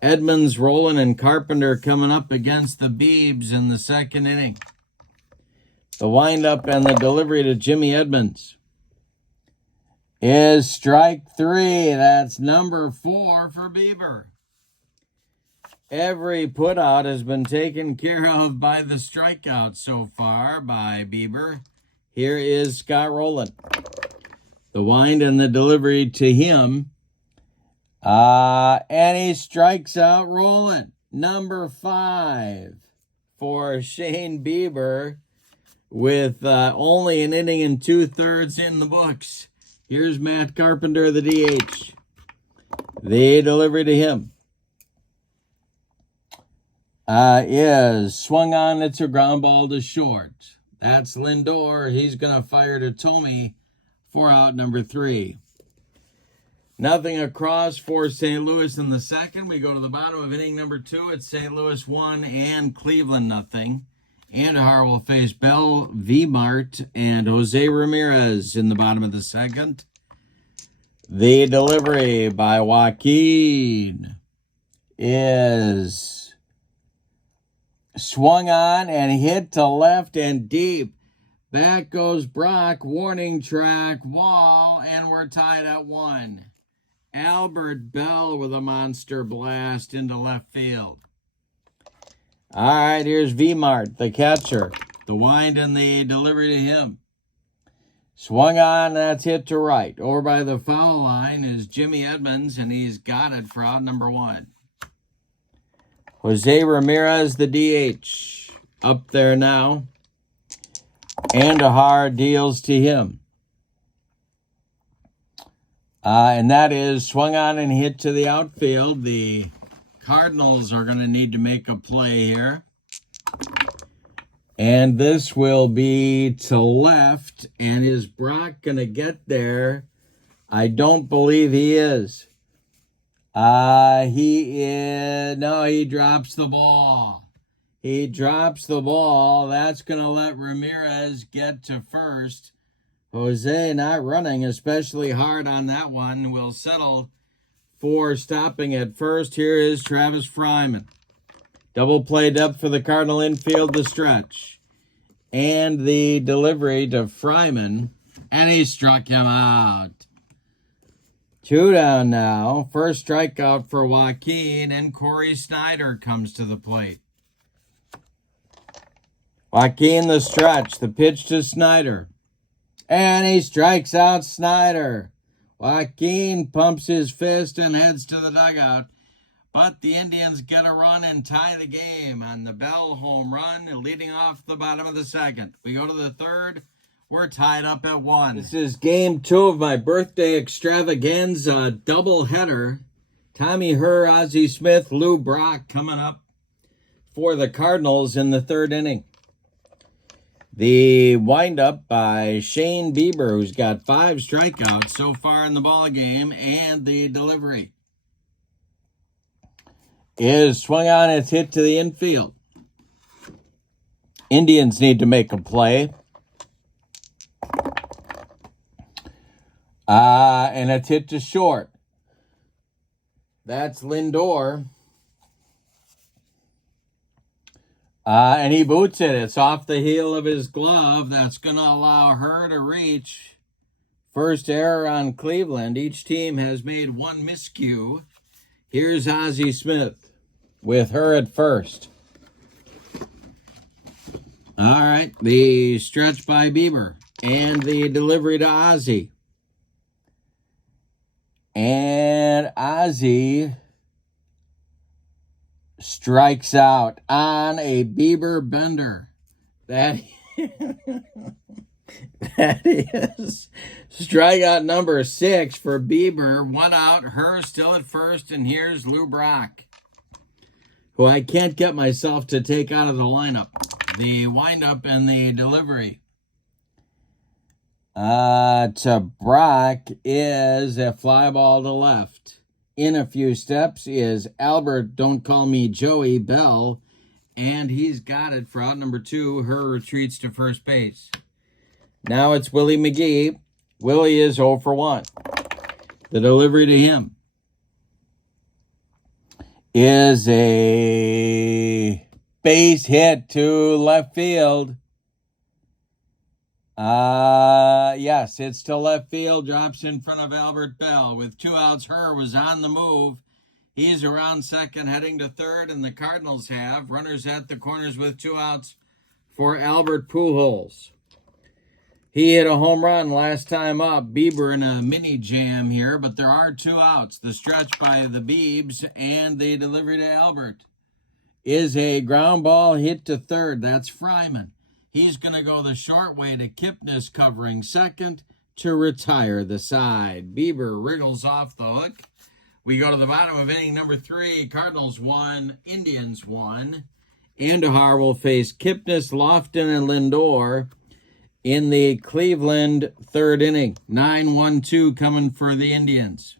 Edmonds, Rowland, and Carpenter coming up against the Biebs in the second inning. The windup and the delivery to Jimmy Edmonds is strike 3. That's number 4 for Bieber. Every putout has been taken care of by the strikeout so far by Bieber. Here is Scott Rowland. The wind and the delivery to him. And he strikes out Rowland. Number 5 for Shane Bieber with only an inning and 2/3 in the books. Here's Matt Carpenter, the DH. The delivery to him is swung on. It's a ground ball to short. That's Lindor. He's going to fire to Tomey for out number 3. Nothing across for St. Louis in the second. We go to the bottom of inning number 2. It's St. Louis 1 and Cleveland nothing. Andahar will face Bell, V-Mart, and Jose Ramirez in the bottom of the second. The delivery by Joaquin is swung on and hit to left and deep. Back goes Brock, warning track, wall, and we're tied at 1. Albert Bell with a monster blast into left field. All right, here's V-Mart, the catcher. The wind and the delivery to him. Swung on, that's hit to right. Over by the foul line is Jimmy Edmonds, and he's got it for out number 1. Jose Ramirez, the DH, up there now. Andahar deals to him. And that is swung on and hit to the outfield. The Cardinals are going to need to make a play here. And this will be to left. And is Brock going to get there? I don't believe he is. He is. No, he drops the ball. He drops the ball. That's going to let Ramirez get to first. Jose not running especially hard on that one. Will settle for stopping at first. Here is Travis Fryman. Double play depth for the Cardinal infield, the stretch. And the delivery to Fryman. And he struck him out. 2 down now. First strikeout for Joaquin. And Corey Snyder comes to the plate. Joaquin the stretch. The pitch to Snyder. And he strikes out Snyder. Joaquin pumps his fist and heads to the dugout. But the Indians get a run and tie the game on the Bell home run, leading off the bottom of the second. We go to the third. We're tied up at 1. This is game 2 of my birthday extravaganza doubleheader. Tommy Herr, Ozzie Smith, Lou Brock coming up for the Cardinals in the third inning. The windup by Shane Bieber, who's got 5 strikeouts so far in the ball game, and the delivery is swung on. It's hit to the infield. Indians need to make a play. And it's hit to short. That's Lindor. And he boots it. It's off the heel of his glove. That's going to allow her to reach. First error on Cleveland. Each team has made 1 miscue. Here's Ozzie Smith with her at first. All right, the stretch by Bieber and the delivery to Ozzie. And Ozzie strikes out on a Bieber bender. That is strikeout number 6 for Bieber. 1 out, her still at first, and here's Lou Brock, who I can't get myself to take out of the lineup. The windup and the delivery to Brock is a fly ball to left. In a few steps is Albert, don't call me Joey, Bell, and he's got it for out number 2. Her retreats to first base. Now it's Willie McGee. Willie is 0 for 1. The delivery to him is a base hit to left field. Yes, it's to left field, drops in front of Albert Bell. With 2 outs, Herr was on the move. He's around second, heading to third, and the Cardinals have runners at the corners with 2 outs for Albert Pujols. He hit a home run last time up. Bieber in a mini jam here, but there are 2 outs. The stretch by the Biebs and the delivery to Albert is a ground ball hit to third. That's Fryman. He's going to go the short way to Kipnis covering second to retire the side. Bieber wriggles off the hook. We go to the bottom of inning number 3. Cardinals 1, Indians 1. Andahar will face Kipnis, Lofton, and Lindor in the Cleveland third inning. 9-1-2 coming for the Indians.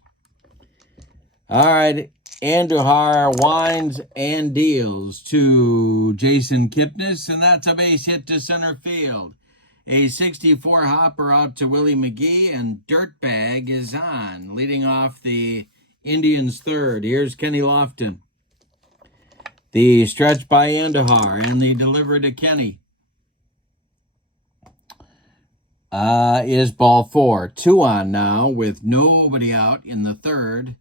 All right, Andahar winds and deals to Jason Kipnis, and that's a base hit to center field. A 64 hopper out to Willie McGee, and Dirtbag is on, leading off the Indians third. Here's Kenny Lofton. The stretch by Andahar and the delivery to Kenny is ball 4. 2 on now with nobody out in the third.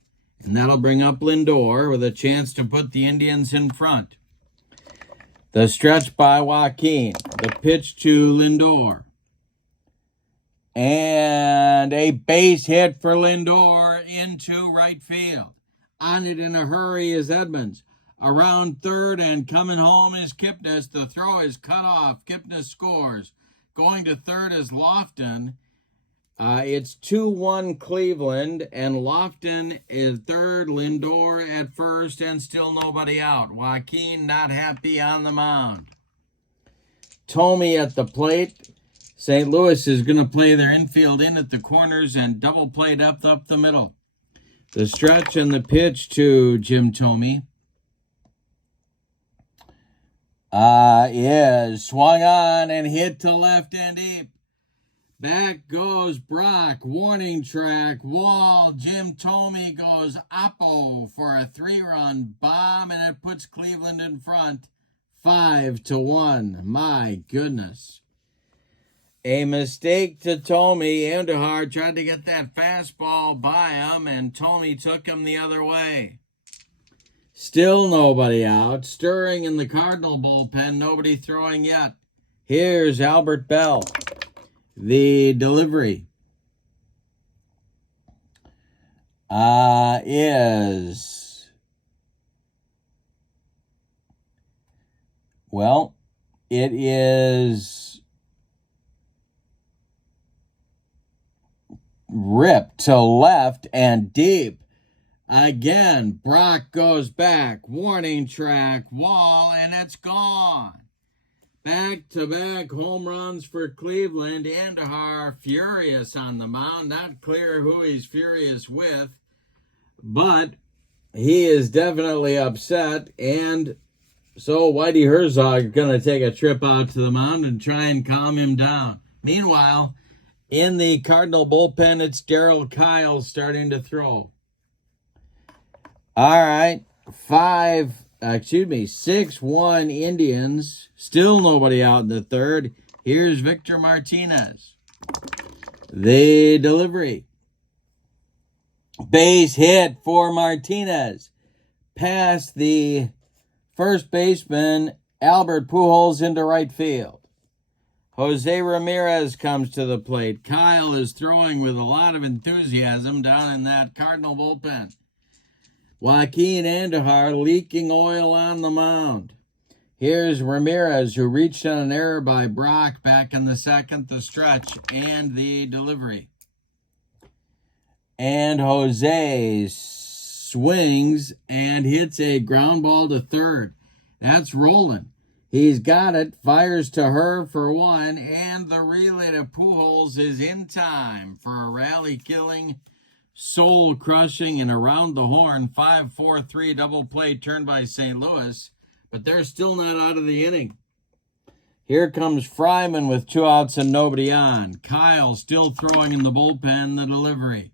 And that'll bring up Lindor with a chance to put the Indians in front. The stretch by Joaquin. The pitch to Lindor. And a base hit for Lindor into right field. On it in a hurry is Edmonds. Around third and coming home is Kipnis. The throw is cut off. Kipnis scores. Going to third is Lofton. It's 2-1 Cleveland, and Lofton is third, Lindor at first, and still nobody out. Joaquin not happy on the mound. Thome at the plate. St. Louis is going to play their infield in at the corners and double play depth up the middle. The stretch and the pitch to Jim Thome is swung on and hit to left and deep. Back goes Brock, warning track, wall. Jim Thome goes oppo for a 3-run bomb, and it puts Cleveland in front 5-1. My goodness. A mistake to Thome. Andahar tried to get that fastball by him, and Thome took him the other way. Still nobody out. Stirring in the Cardinal bullpen. Nobody throwing yet. Here's Albert Bell. The delivery is, well, it is ripped to left and deep. Again, Brock goes back, warning track, wall, and it's gone. Back-to-back home runs for Cleveland. Andahar furious on the mound. Not clear who he's furious with, but he is definitely upset. And so Whitey Herzog is going to take a trip out to the mound and try and calm him down. Meanwhile, in the Cardinal bullpen, it's Darryl Kyle starting to throw. All right, 6-1 Indians. Still nobody out in the third. Here's Victor Martinez. The delivery. Base hit for Martinez. Past the first baseman, Albert Pujols, into right field. Jose Ramirez comes to the plate. Kyle is throwing with a lot of enthusiasm down in that Cardinal bullpen. Joaquin Andahar leaking oil on the mound. Here's Ramirez, who reached on an error by Brock back in the second, the stretch, and the delivery. And Jose swings and hits a ground ball to third. That's rolling. He's got it, fires to her for one, and the relay to Pujols is in time for a rally-killing, soul-crushing, and around the horn 5-4-3 double play turned by St. Louis, but they're still not out of the inning. Here comes Fryman with 2 outs and nobody on. Kyle still throwing in the bullpen, the delivery.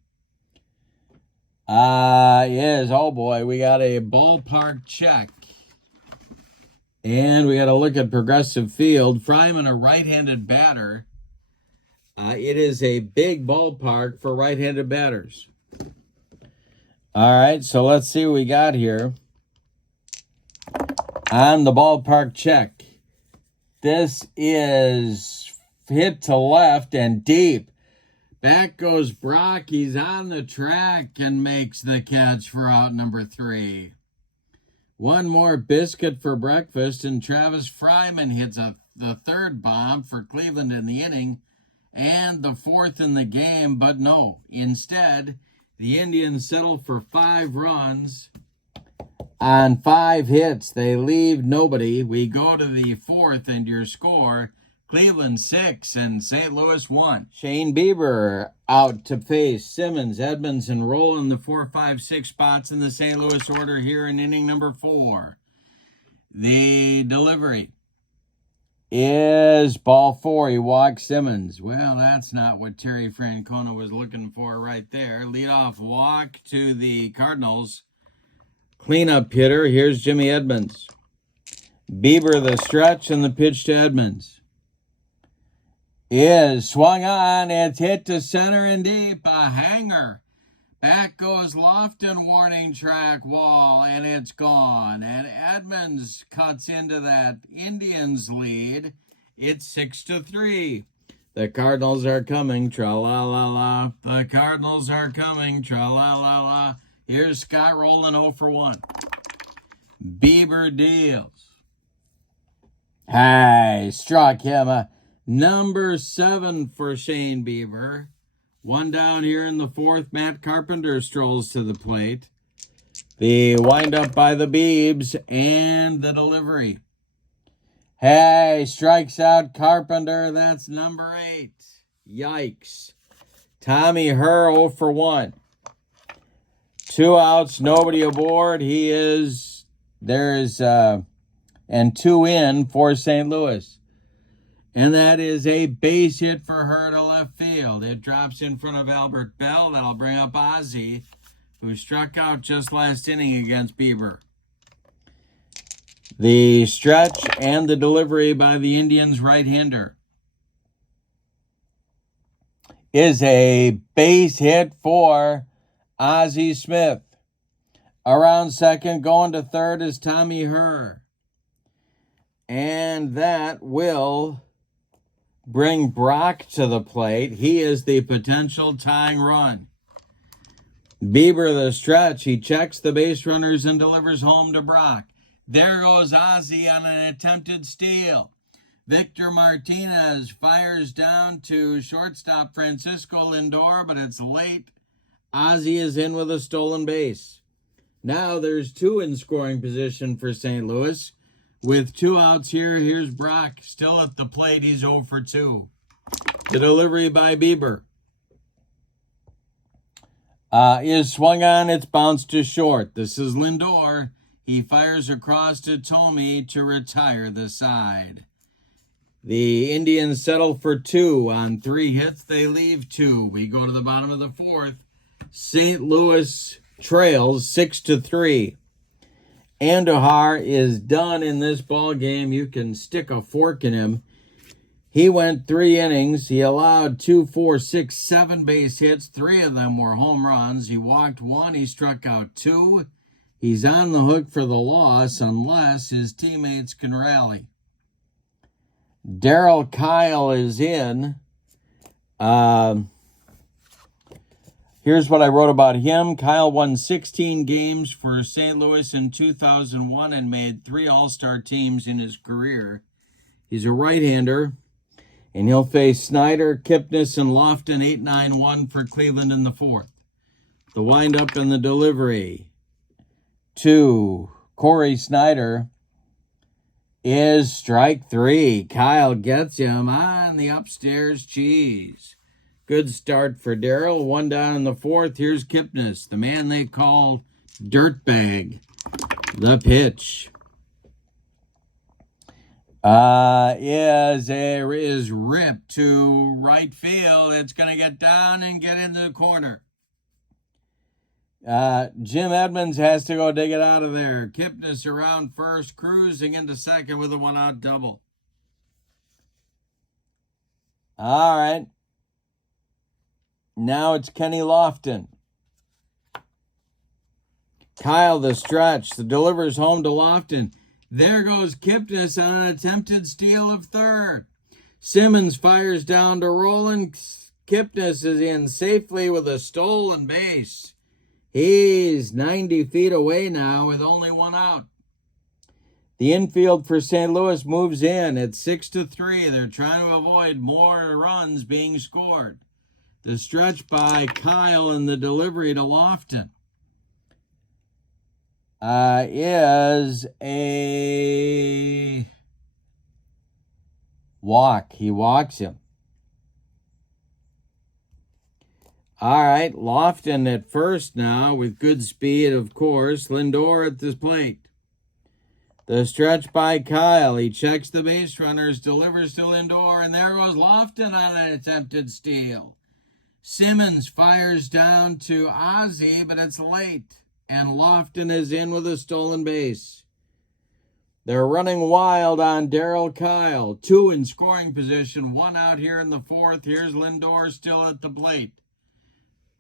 Yes, oh boy, we got a ballpark check. And we got to look at Progressive Field. Fryman, a right-handed batter. It is a big ballpark for right-handed batters. All right, so let's see what we got here. On the ballpark check, this is hit to left and deep. Back goes Brock. He's on the track and makes the catch for out number 3. One more biscuit for breakfast, and Travis Fryman hits the third bomb for Cleveland in the inning and the 4th in the game, but no. Instead, the Indians settle for 5 runs on 5 hits. They leave nobody. We go to the 4th, and your score, Cleveland 6 and St. Louis 1. Shane Bieber out to face Simmons, Edmonds, and Roll in the 4, 5, 6 spots in the St. Louis order here in inning number 4. The delivery is ball 4. He walks Simmons. Well, that's not what Terry Francona was looking for right there. Leadoff walk to the Cardinals. Cleanup hitter. Here's Jimmy Edmonds. Bieber the stretch, and the pitch to Edmonds is swung on. It's hit to center and deep. A hanger. Back goes Lofton, warning track wall, and it's gone. And Edmonds cuts into that Indians lead. It's 6-3. The Cardinals are coming, tra-la-la-la. The Cardinals are coming, tra-la-la-la. Here's Scott rolling 0 for 1. Bieber deals. Hey, struck him. Number 7 for Shane Bieber. 1 down here in the 4th. Matt Carpenter strolls to the plate. The windup by the Biebs and the delivery. Hey, strikes out Carpenter. That's number 8. Yikes. Tommy Herr 0 for 1. 2 outs, nobody aboard. And 2 in for St. Louis. And that is a base hit for her to left field. It drops in front of Albert Bell. That'll bring up Ozzie, who struck out just last inning against Bieber. The stretch and the delivery by the Indians' right-hander is a base hit for Ozzie Smith. Around second, going to third is Tommy Herr. And that will bring Brock to the plate. He is the potential tying run. Bieber the stretch. He checks the base runners and delivers home to Brock. There goes Ozzie on an attempted steal. Victor Martinez fires down to shortstop Francisco Lindor, but it's late. Ozzie is in with a stolen base. Now there's 2 in scoring position for St. Louis. With 2 outs here, here's Brock still at the plate. He's 0 for 2. The delivery by Bieber is swung on. It's bounced to short. This is Lindor. He fires across to Tomey to retire the side. The Indians settle for 2. On 3 hits, they leave 2. We go to the bottom of the 4th. St. Louis trails 6-3. Andujar is done in this ball game. You can stick a fork in him. He went 3 innings. He allowed 2, 4, 6, 7 base hits. 3 of them were home runs. He walked 1. He struck out 2. He's on the hook for the loss unless his teammates can rally. Darryl Kyle is in. Here's what I wrote about him. Kyle won 16 games for St. Louis in 2001 and made 3 All-Star teams in his career. He's a right-hander, and he'll face Snyder, Kipnis, and Lofton 8-9-1 for Cleveland in the 4th. The windup and the delivery to Corey Snyder is strike 3. Kyle gets him on the upstairs cheese. Good start for Darryl. 1 down in the 4th. Here's Kipnis, the man they call Dirtbag. The pitch is ripped to right field. It's going to get down and get into the corner. Jim Edmonds has to go dig it out of there. Kipnis around first, cruising into second with a 1-out double. All right. Now it's Kenny Lofton. Kyle the stretch. The delivers home to Lofton. There goes Kipnis on an attempted steal of third. Simmons fires down to Roland. Kipnis is in safely with a stolen base. He's 90 feet away now with only one out. The infield for St. Louis moves in at 6-3. They're trying to avoid more runs being scored. The stretch by Kyle and the delivery to Lofton is a walk. He walks him. All right, Lofton at first now with good speed, of course. Lindor at the plate. The stretch by Kyle. He checks the base runners, delivers to Lindor, and there goes Lofton on an attempted steal. Simmons fires down to Ozzie, but it's late, and Lofton is in with a stolen base. They're running wild on Darryl Kyle. 2 in scoring position, 1 out here in the 4th. Here's Lindor still at the plate.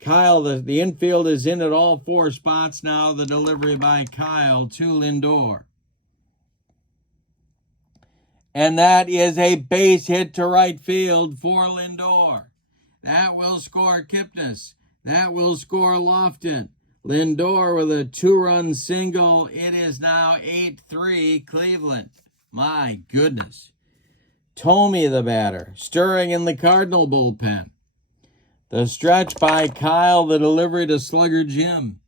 Kyle, the infield is in at all 4 spots now. The delivery by Kyle to Lindor. And that is a base hit to right field for Lindor. That will score Kipnis. That will score Lofton. Lindor with a 2-run single. It is now 8-3 Cleveland. My goodness. Thome, the batter, stirring in the Cardinal bullpen. The stretch by Kyle, the delivery to Slugger Jim.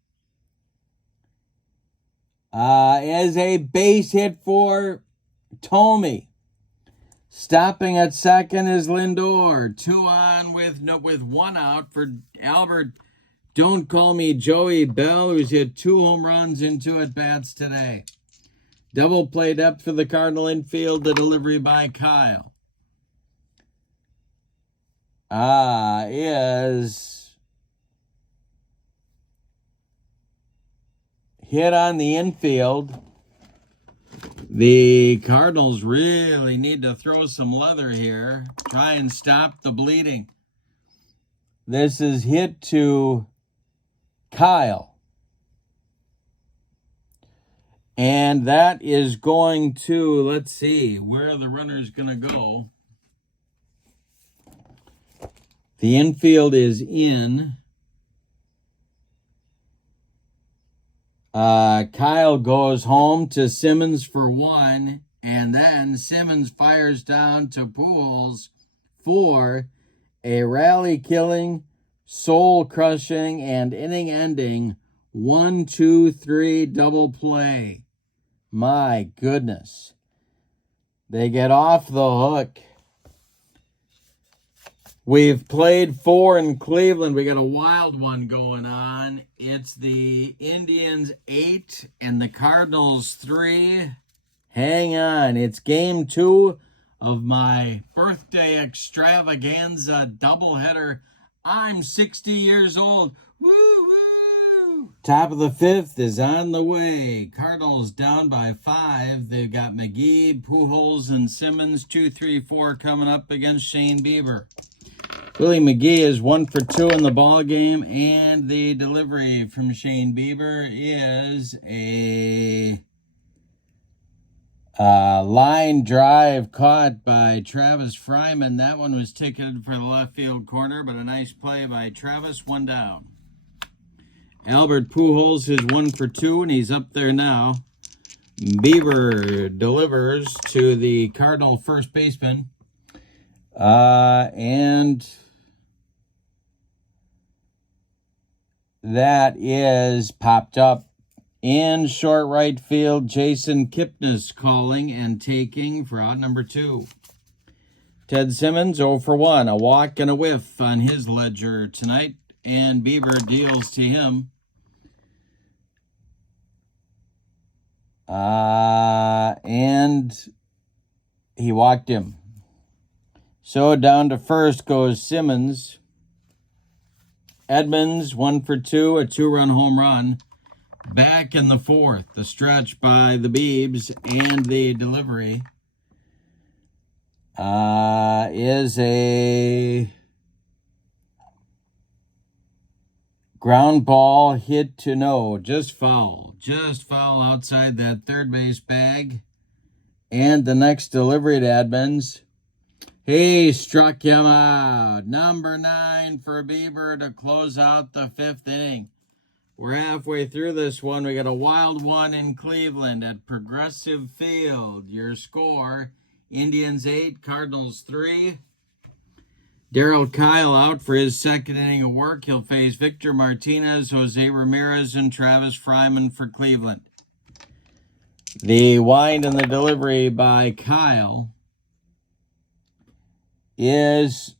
Is a base hit for Thome. Stopping at second is Lindor. 2 on with 1 out for Albert. Don't call me Joey Bell, who's hit 2 home runs in 2 at-bats today. Double play depth for the Cardinal infield. The delivery by Kyle is hit on the infield. The Cardinals really need to throw some leather here. Try and stop the bleeding. This is hit to Kyle. And that is going to, let's see, where are the runners going to go? The infield is in. Kyle goes home to Simmons for 1, and then Simmons fires down to Pujols for a rally-killing, soul-crushing, and inning-ending 1-2-3 double play. My goodness. They get off the hook. We've played 4 in Cleveland. We got a wild one going on. It's the Indians 8 and the Cardinals 3. Hang on. It's game 2 of my birthday extravaganza doubleheader. I'm 60 years old. Woo woo! Top of the 5th is on the way. Cardinals down by 5. They've got McGee, Pujols, and Simmons. 2, 3, 4 coming up against Shane Bieber. Willie McGee is 1 for 2 in the ball game, and the delivery from Shane Bieber is a line drive caught by Travis Fryman. That one was ticketed for the left field corner, but a nice play by Travis. 1 down. Albert Pujols is 1 for 2, and he's up there now. Bieber delivers to the Cardinal first baseman. And that is popped up in short right field. Jason Kipnis calling and taking for out number 2. Ted Simmons 0 for 1, a walk and a whiff on his ledger tonight, and Bieber deals to him. And he walked him. So down to first goes Simmons. Edmonds 1 for 2, a 2-run home run. Back in the 4th, the stretch by the Biebs, and the delivery is a ground ball hit to no, just foul outside that third base bag. And the next delivery to Edmonds He struck him out. Number 9 for Bieber to close out the 5th inning. We're halfway through this one. We got a wild one in Cleveland at Progressive Field. Your score, Indians 8, Cardinals 3. Darryl Kyle out for his 2nd inning of work. He'll face Victor Martinez, Jose Ramirez, and Travis Fryman for Cleveland. The wind and the delivery by Kyle is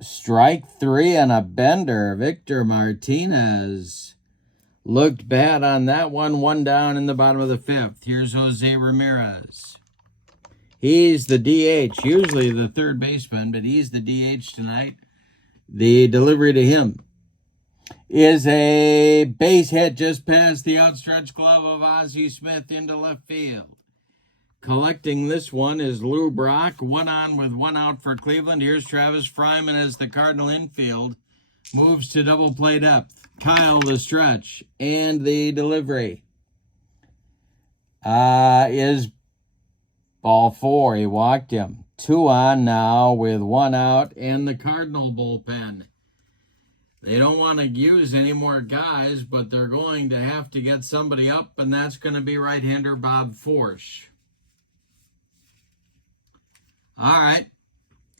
strike 3 and a bender. Victor Martinez looked bad on that one. 1 down in the bottom of the 5th. Here's Jose Ramirez. He's the DH, usually the 3rd baseman, but he's the DH tonight. The delivery to him is a base hit just past the outstretched glove of Ozzie Smith into left field. Collecting this one is Lou Brock. 1 on with 1 out for Cleveland. Here's Travis Fryman as the Cardinal infield moves to double play depth. Kyle the stretch and the delivery is ball 4. He walked him. 2 on now with 1 out, and the Cardinal bullpen. They don't want to use any more guys, but they're going to have to get somebody up, and that's going to be right-hander Bob Forsch. All right.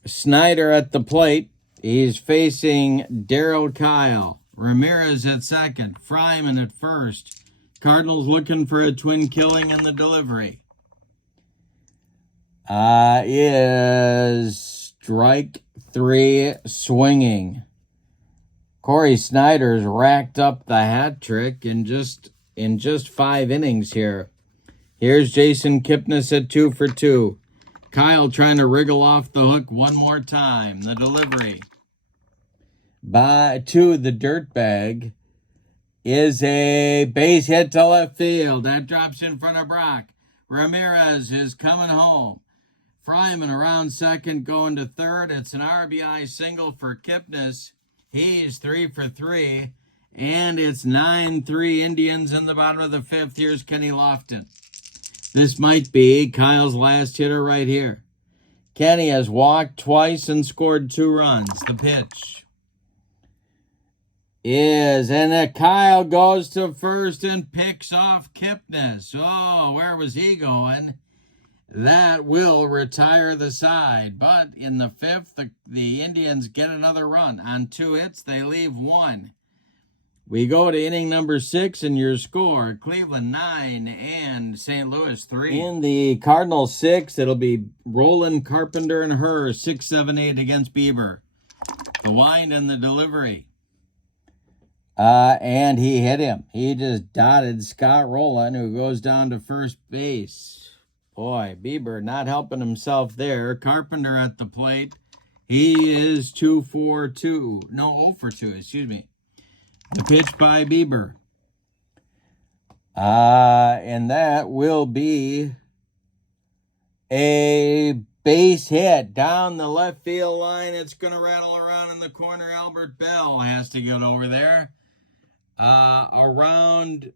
Snyder at the plate. He's facing Darryl Kyle. Ramirez at 2nd. Fryman at 1st. Cardinals looking for a twin killing in the delivery. Is strike 3 swinging. Corey Snyder's racked up the hat trick in just 5 innings here. Here's Jason Kipnis at 2 for 2. Kyle trying to wriggle off the hook one more time. The delivery to the dirtbag is a base hit to left field. That drops in front of Brock. Ramirez is coming home. Fryman around 2nd, going to 3rd. It's an RBI single for Kipnis. He's 3 for 3. And it's 9-3 Indians in the bottom of the 5th. Here's Kenny Lofton. This might be Kyle's last hitter right here. Kenny has walked twice and scored 2 runs. The pitch is, and then Kyle goes to 1st and picks off Kipnis. Oh, where was he going? That will retire the side. But in the 5th, the Indians get another run. On 2 hits, they leave 1. We go to inning number 6, and your score, Cleveland 9 and St. Louis 3. In the Cardinals 6, it'll be Roland, Carpenter, and Herr, 6, 7, 8 against Bieber. The wind and the delivery. And he hit him. He just dotted Scott Rowland, who goes down to first base. Boy, Bieber not helping himself there. Carpenter at the plate. He is 2 for 2. No, 0 for 2, excuse me. The pitch by Bieber. And that will be a base hit down the left field line. It's going to rattle around in the corner. Albert Bell has to get over there. Around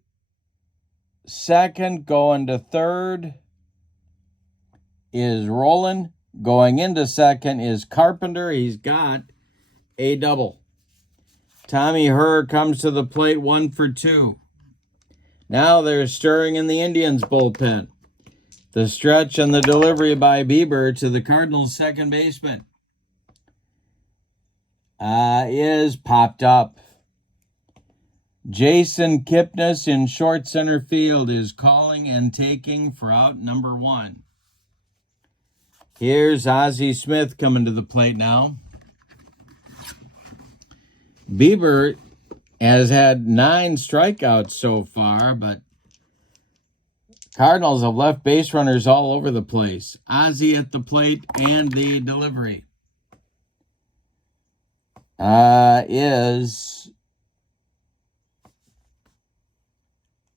2nd, going to 3rd is Roland. Going into 2nd is Carpenter. He's got a double. Tommy Herr comes to the plate, 1 for 2. Now they're stirring in the Indians bullpen. The stretch and the delivery by Bieber to the Cardinals' 2nd baseman is popped up. Jason Kipnis in short center field is calling and taking for out number 1. Here's Ozzie Smith coming to the plate now. Bieber has had 9 strikeouts so far, but Cardinals have left base runners all over the place. Ozzie at the plate and the delivery is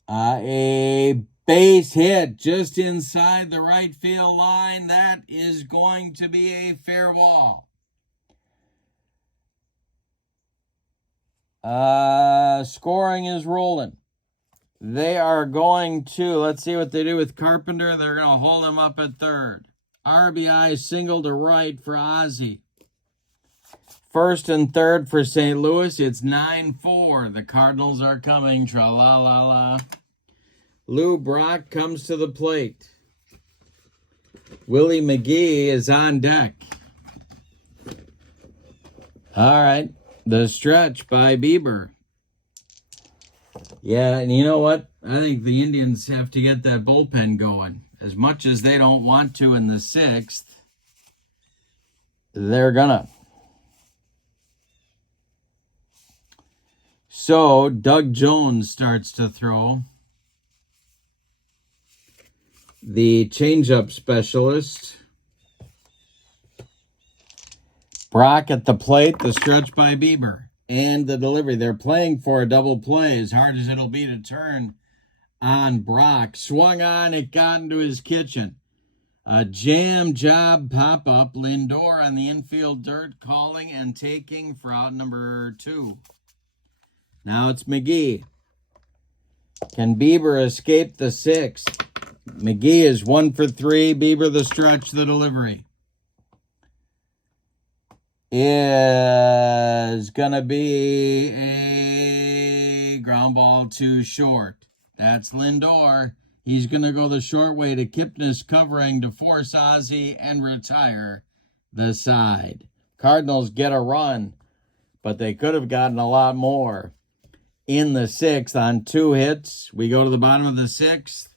a base hit just inside the right field line. That is going to be a fair ball. Scoring is rolling. They are going to, let's see what they do with Carpenter. They're going to hold him up at 3rd. RBI single to right for Ozzie. First and third for St. Louis. It's 9-4. The Cardinals are coming. Tra-la-la-la. Lou Brock comes to the plate. Willie McGee is on deck. All right. The stretch by Bieber. Yeah, and you know what? I think the Indians have to get that bullpen going. As much as they don't want to in the 6th, they're gonna. So, Doug Jones starts to throw. The changeup specialist. Brock at the plate, the stretch by Bieber. And the delivery. They're playing for a double play, as hard as it'll be to turn on Brock. Swung on, it got into his kitchen. A jam job pop-up. Lindor on the infield dirt, calling and taking for out number 2. Now it's McGee. Can Bieber escape the 6th? McGee is 1 for 3. Bieber the stretch, the delivery. Is gonna be a ground ball too short. That's Lindor. He's gonna go the short way to Kipnis covering to force Ozzie and retire the side. Cardinals get a run, but they could have gotten a lot more. In the 6th on 2 hits, we go to the bottom of the 6th.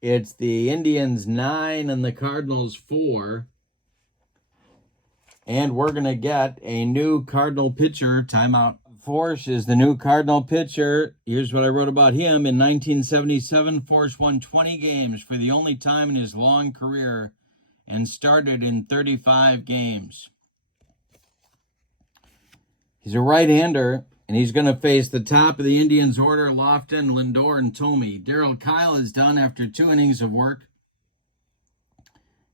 It's the Indians 9 and the Cardinals 4. And we're going to get a new Cardinal pitcher. Timeout. Force is the new Cardinal pitcher. Here's what I wrote about him. In 1977, Force won 20 games for the only time in his long career and started in 35 games. He's a right-hander, and he's going to face the top of the Indians' order, Lofton, Lindor, and Thome. Darryl Kyle is done after 2 innings of work.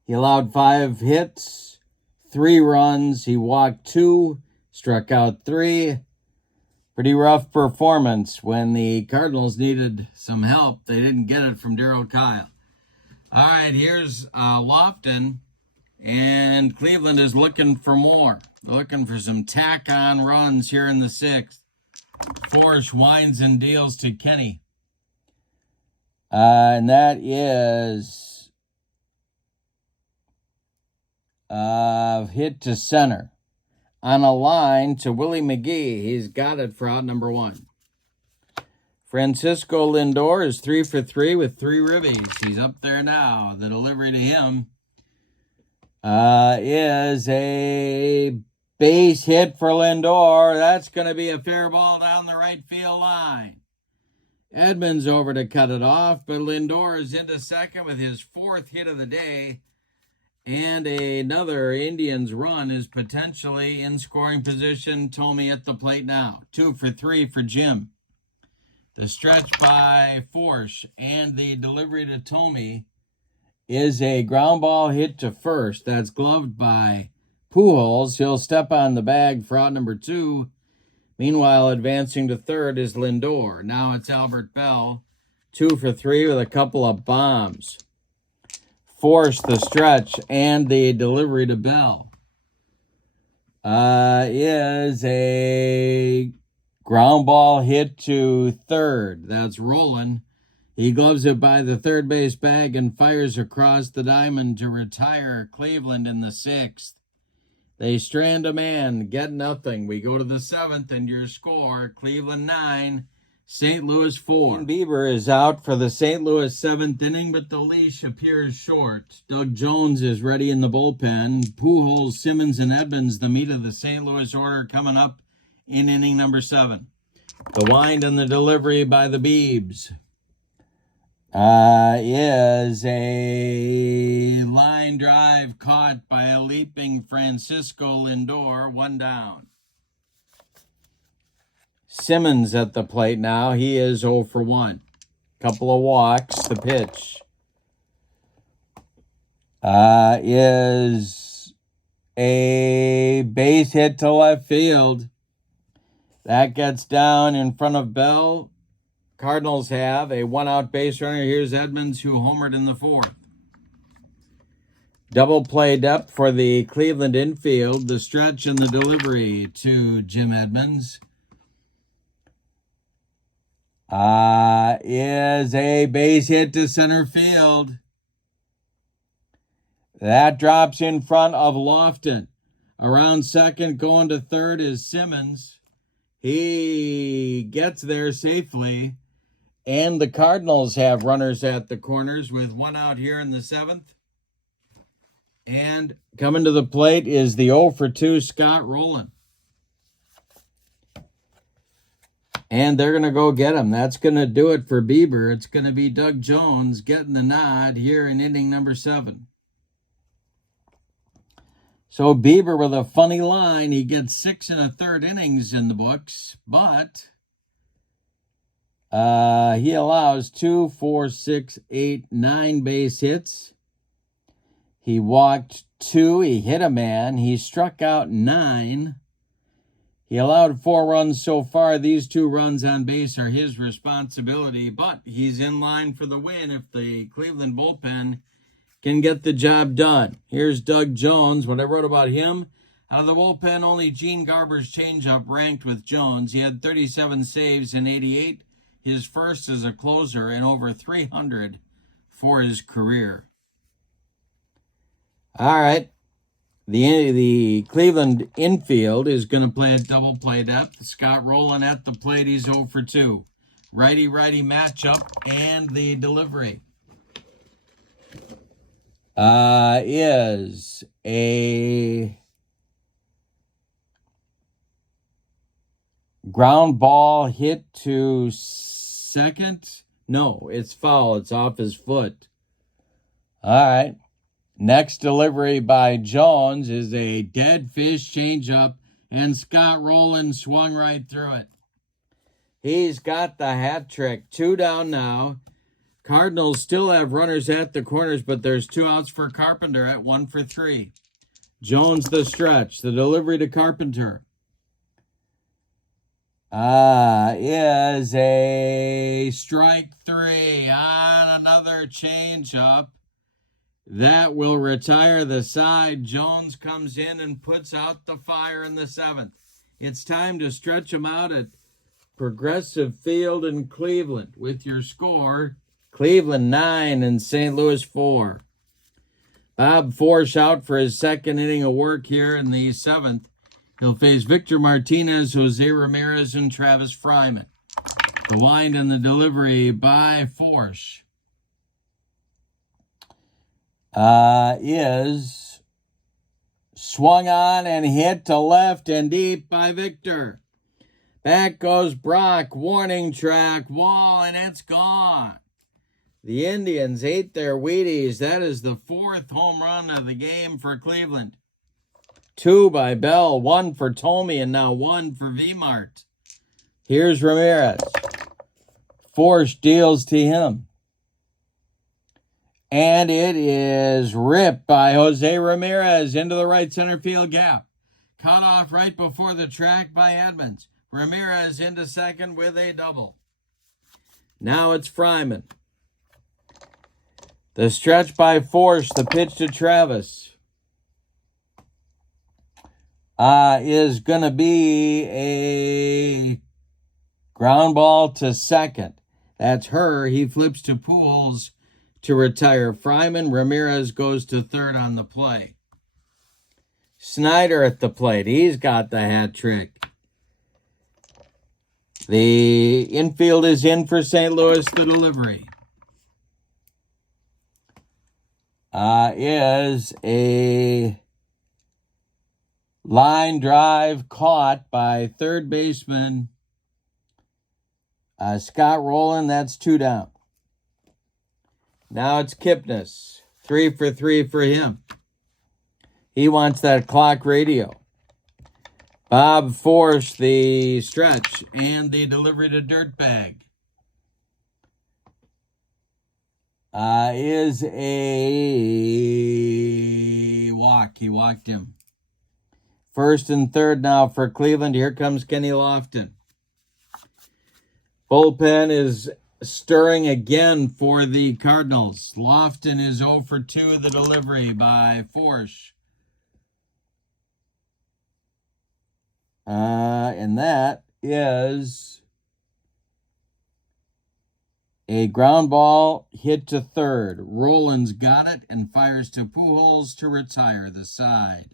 He allowed 5 hits. 3 runs. He walked 2, struck out 3. Pretty rough performance. When the Cardinals needed some help, they didn't get it from Darryl Kyle. All right, here's Lofton, and Cleveland is looking for more. They're looking for some tack-on runs here in the 6th. Force winds and deals to Kenny. And that is hit to center. On a line to Willie McGee. He's got it for out number 1. Francisco Lindor is 3 for 3 with 3 ribbies. He's up there now. The delivery to him is a base hit for Lindor. That's going to be a fair ball down the right field line. Edmonds over to cut it off, but Lindor is into second with his 4th hit of the day. And another Indians run is potentially in scoring position. Thome at the plate now. 2 for 3 for Jim. The stretch by Force and the delivery to Thome is a ground ball hit to first. That's gloved by Pujols. He'll step on the bag for out number 2. Meanwhile, advancing to third is Lindor. Now it's Albert Bell. 2 for 3 with a couple of bombs. Force the stretch and the delivery to Bell is a ground ball hit to third. That's Roland. He gloves it by the third base bag and fires across the diamond to retire Cleveland in the 6th. They strand a man, get nothing. We go to the 7th, and your score, Cleveland 9, St. Louis 4. Bieber is out for the St. Louis 7th inning, but the leash appears short. Doug Jones is ready in the bullpen. Pujols, Simmons, and Edmonds, the meat of the St. Louis order, coming up in inning number 7. The wind and the delivery by the Biebs is a line drive caught by a leaping Francisco Lindor, 1 down. Simmons at the plate now. He is 0 for 1. Couple of walks. The pitch is a base hit to left field. That gets down in front of Bell. Cardinals have a 1-out base runner. Here's Edmonds, who homered in the 4th. Double play depth for the Cleveland infield. The stretch and the delivery to Jim Edmonds. Is a base hit to center field. That drops in front of Lofton. Around second, going to third is Simmons. He gets there safely. And the Cardinals have runners at the corners with one out here in the seventh. And coming to the plate is the 0 for 2 Scott Rowland. And they're going to go get him. That's going to do it for Bieber. It's going to be Doug Jones getting the nod here in inning number 7. So Bieber with a funny line. He gets 6 1/3 innings in the books, but he allows 2, 4, 6, 8, 9 base hits. He walked 2. He hit a man. He struck out 9. He allowed 4 runs so far. These 2 runs on base are his responsibility, but he's in line for the win if the Cleveland bullpen can get the job done. Here's Doug Jones. What I wrote about him, out of the bullpen, only Gene Garber's changeup ranked with Jones. He had 37 saves in 88, his first as a closer, and over 300 for his career. All right. The Cleveland infield is going to play a double play depth. Scott Rowland at the plate. He's 0 for 2. Righty-righty matchup and the delivery is a ground ball hit to second. No, it's foul. It's off his foot. All right. Next delivery by Jones is a dead fish changeup, and Scott Rowland swung right through it. He's got the hat trick. 2 down now. Cardinals still have runners at the corners, but there's 2 outs for Carpenter at 1 for 3. Jones the stretch. The delivery to Carpenter is a strike 3 on another changeup. That will retire the side. Jones comes in and puts out the fire in the 7th. It's time to stretch him out at Progressive Field in Cleveland with your score, Cleveland 9 and St. Louis 4. Bob Forsch out for his second inning of work here in the 7th. He'll face Victor Martinez, Jose Ramirez, and Travis Fryman. The wind and the delivery by Forsch is swung on and hit to left and deep by Victor. Back goes Brock, warning track, wall, and it's gone. The Indians ate their Wheaties. That is the 4th home run of the game for Cleveland. 2 by Bell, 1 for Tomey, and now 1 for V-Mart. Here's Ramirez. Forsch deals to him. And it is ripped by Jose Ramirez into the right center field gap. Cut off right before the track by Edmonds. Ramirez into second with a double. Now it's Fryman. The stretch by Forsch, the pitch to Travis, is going to be a ground ball to second. That's her. He flips to Pujols to retire Fryman. Ramirez goes to third on the play. Snyder at the plate. He's got the hat trick. The infield is in for St. Louis. The delivery is a line drive caught by third baseman Scott Rowland. That's 2 down. Now it's Kipnis. 3 for 3 for him. He wants that clock radio. Bob Forsch, the stretch and the delivery to Dirtbag is a walk. He walked him. 1st and 3rd now for Cleveland. Here comes Kenny Lofton. Bullpen is stirring again for the Cardinals. Lofton is 0 for 2 of the delivery by Forsch. And that is a ground ball hit to third. Rollins got it and fires to Pujols to retire the side.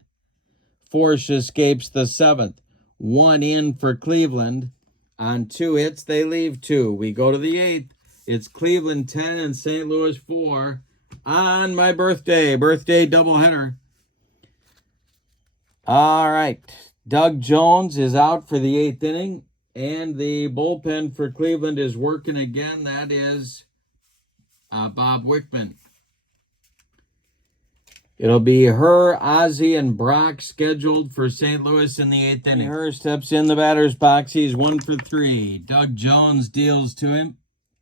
Forsch escapes the seventh. 1 in for Cleveland. On 2 hits, they leave 2. We go to the 8th. It's Cleveland 10 and St. Louis 4 on my birthday. Birthday doubleheader. All right. Doug Jones is out for the 8th inning. And the bullpen for Cleveland is working again. That is Bob Wickman. It'll be Herr, Ozzie, and Brock scheduled for St. Louis in the 8th inning. Herr steps in the batter's box. He's 1 for 3. Doug Jones deals to him.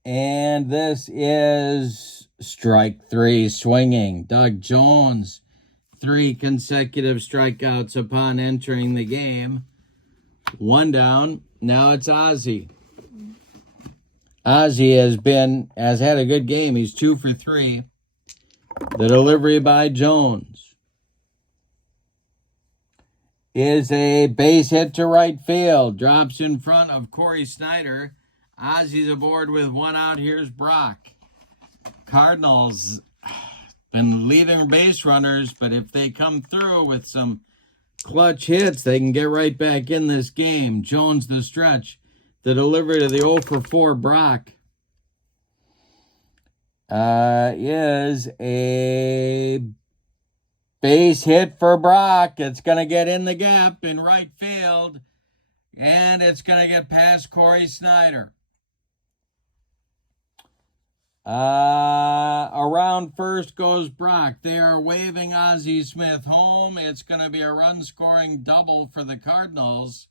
And this is strike 3 swinging. Doug Jones, 3 consecutive strikeouts upon entering the game. 1 down. Now it's Ozzie. Ozzie has had a good game. He's 2 for 3. The delivery by Jones is a base hit to right field. Drops in front of Corey Snyder. Ozzie's aboard with 1 out. Here's Brock. Cardinals been leaving base runners, but if they come through with some clutch hits, they can get right back in this game. Jones the stretch. The delivery to the 0 for 4 Brock is a base hit for Brock. It's going to get in the gap in right field, and it's going to get past Corey Snyder. Around first goes Brock. They are waving Ozzie Smith home. It's going to be a run-scoring double for the Cardinals,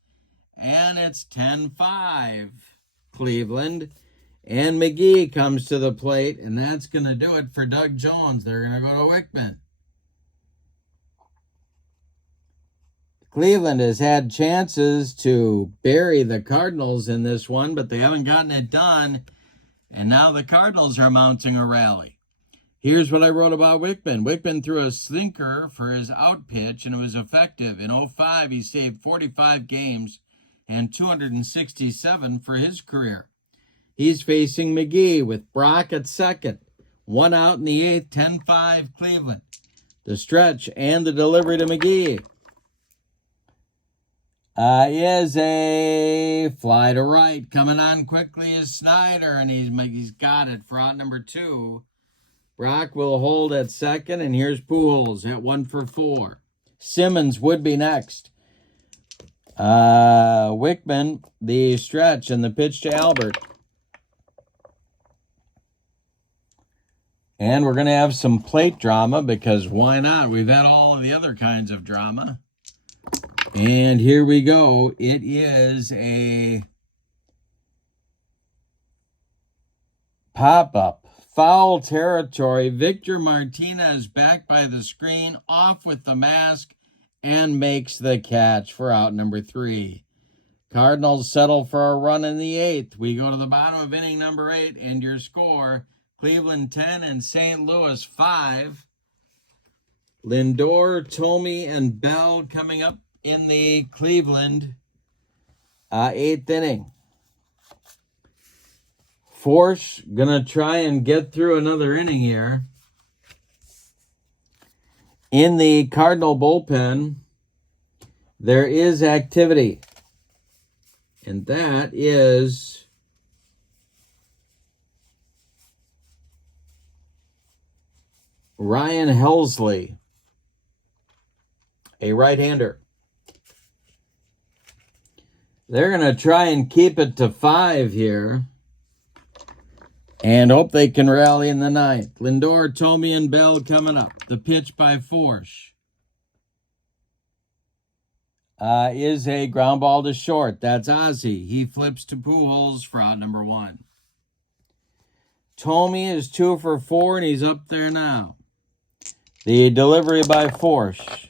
and it's 10-5 Cleveland. And McGee comes to the plate, and that's going to do it for Doug Jones. They're going to go to Wickman. Cleveland has had chances to bury the Cardinals in this one, but they haven't gotten it done. And now the Cardinals are mounting a rally. Here's what I wrote about Wickman. Wickman threw a sinker for his out pitch, and it was effective. In 2005, he saved 45 games and 267 for his career. He's facing McGee with Brock at second. 1 out in the 8th, 10-5 Cleveland. The stretch and the delivery to McGee is a fly to right. Coming on quickly is Snyder, and he's got it for out number 2. Brock will hold at second, and here's Pujols at 1 for 4. Simmons would be next. Wickman, the stretch, and the pitch to Albert. And we're going to have some plate drama, because why not? We've had all of the other kinds of drama. And here we go. It is a pop-up. Foul territory. Victor Martinez back by the screen, off with the mask, and makes the catch for out number 3. Cardinals settle for a run in the 8th. We go to the bottom of inning number 8, and your score, Cleveland 10 and St. Louis 5. Lindor, Thome, and Bell coming up in the Cleveland 8th inning. Forsch going to try and get through another inning here. In the Cardinal bullpen, there is activity. And that is Ryan Helsley, a right-hander. They're going to try and keep it to 5 here and hope they can rally in the 9th. Lindor, Thome, and Bell coming up. The pitch by Forsch is a ground ball to short. That's Ozzie. He flips to Pujols for out number 1. Thome is 2 for 4, and he's up there now. The delivery by Forsch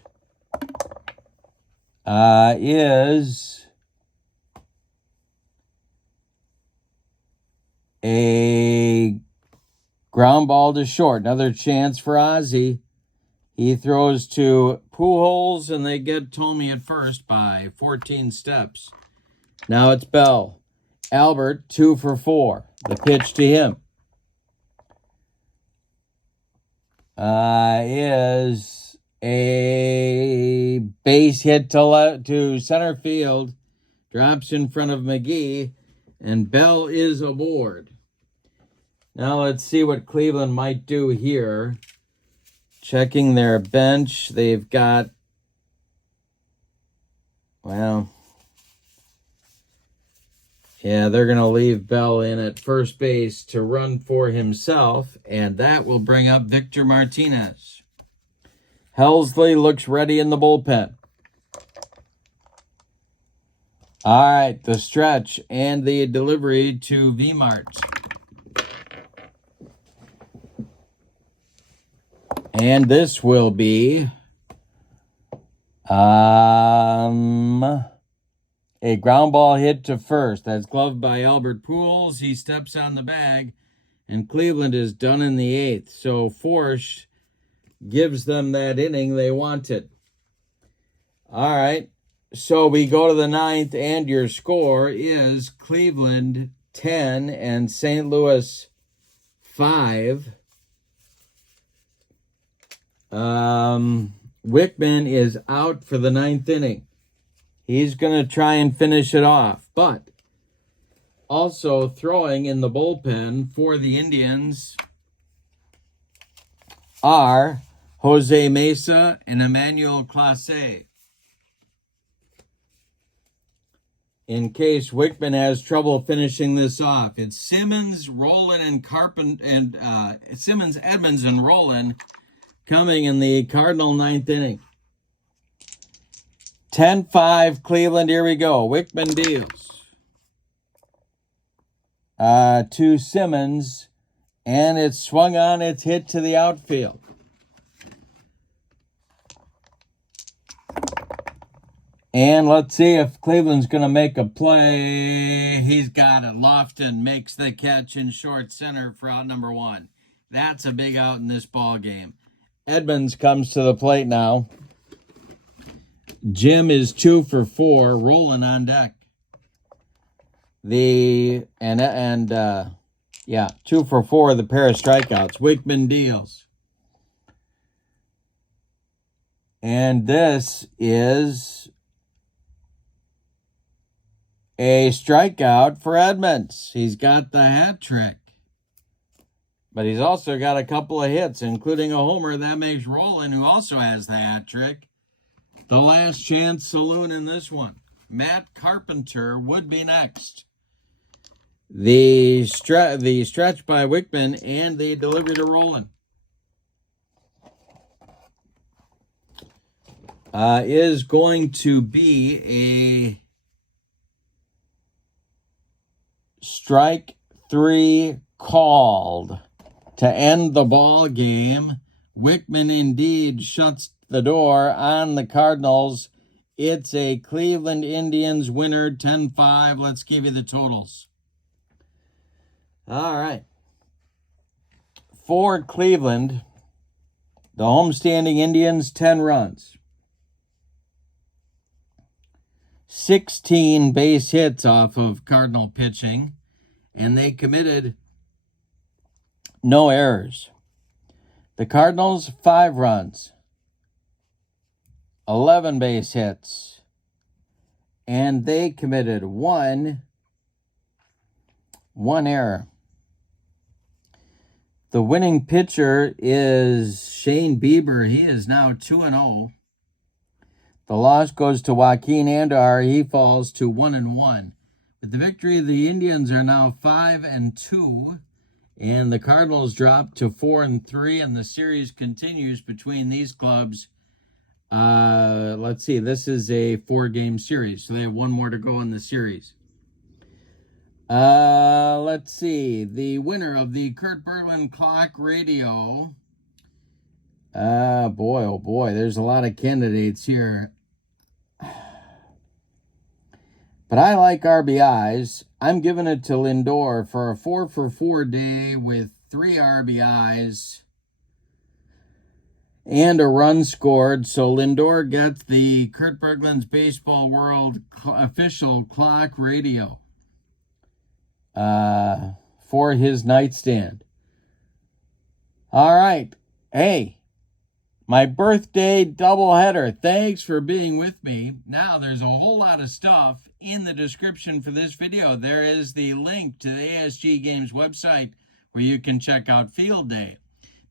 is A ground ball to short. Another chance for Ozzie. He throws to Pujols, and they get Tommy at first by 14 steps. Now it's Bell. Albert, 2 for 4. The pitch to him is a base hit to center field. Drops in front of McGee, and Bell is aboard. Now let's see what Cleveland might do here. Checking their bench, they've got, well, yeah, they're going to leave Bell in at first base to run for himself, and that will bring up Victor Martinez. Helsley looks ready in the bullpen. All right, the stretch and the delivery to V-Mart. And this will be a ground ball hit to first. That's gloved by Albert Pujols. He steps on the bag, and Cleveland is done in the 8th. So Forsch gives them that inning they wanted. All right, so we go to the 9th, and your score is Cleveland 10 and St. Louis 5. Wickman is out for the 9th inning. He's going to try and finish it off, but also throwing in the bullpen for the Indians are Jose Mesa and Emmanuel Clase. In case Wickman has trouble finishing this off, it's Simmons, Rowland, and Simmons, Edmonds, and Rowland coming in the Cardinal 9th inning. 10-5 Cleveland. Here we go. Wickman deals to Simmons, and it's swung on. It's hit to the outfield. And let's see if Cleveland's going to make a play. He's got it. Lofton makes the catch in short center for out number 1. That's a big out in this ball game. Edmonds comes to the plate now. Jim is 2 for 4. Rolling on deck. 2 for 4. The pair of strikeouts. Wickman deals. And this is a strikeout for Edmonds. He's got the hat trick. But he's also got a couple of hits, including a homer. That makes Rowland, who also has the hat trick, the last chance saloon in this one. Matt Carpenter would be next. The stretch by Wickman and the delivery to Rowland is going to be a strike 3 called to end the ball game. Wickman indeed shuts the door on the Cardinals. It's a Cleveland Indians winner, 10-5. Let's give you the totals. All right. For Cleveland, the homestanding Indians, 10 runs. 16 base hits off of Cardinal pitching, and they committed no errors. The Cardinals, 5 runs, 11 base hits, and they committed one error. The winning pitcher is Shane Bieber. He is now 2-0. The loss goes to Joaquin Andar. He falls to 1-1. With the victory, the Indians are now 5-2. And the Cardinals drop to 4-3, and the series continues between these clubs. Let's see, this is a 4-game series, so they have one more to go in the series. Let's see, the winner of the Kurt Berglund Clock Radio. Oh boy, there's a lot of candidates here. But I like RBIs. I'm giving it to Lindor for a 4-for-4 day with 3 RBIs and a run scored. So Lindor gets the Kurt Berglund's Baseball World official clock radio for his nightstand. All right. Hey, my birthday doubleheader. Thanks for being with me. Now, there's a whole lot of stuff in the description for this video. There is the link to the ASG Games website where you can check out Field Day.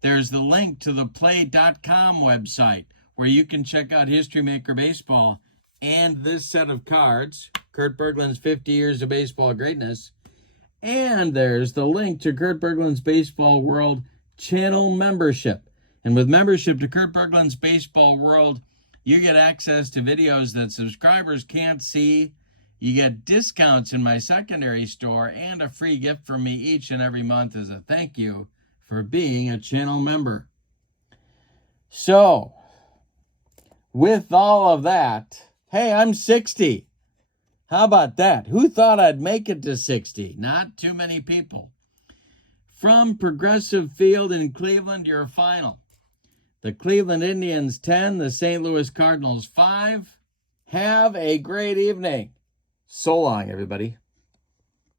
There's the link to the PLAAY.com website where you can check out History Maker Baseball and this set of cards, Kurt Berglund's 50 Years of Baseball Greatness. And there's the link to Kurt Berglund's Baseball World channel membership. And with membership to Kurt Berglund's Baseball World, you get access to videos that subscribers can't see. You get discounts in my secondary store and a free gift from me each and every month as a thank you for being a channel member. So, with all of that, hey, I'm 60. How about that? Who thought I'd make it to 60? Not too many people. From Progressive Field in Cleveland, your final. The Cleveland Indians 10, the St. Louis Cardinals 5. Have a great evening. So long, everybody.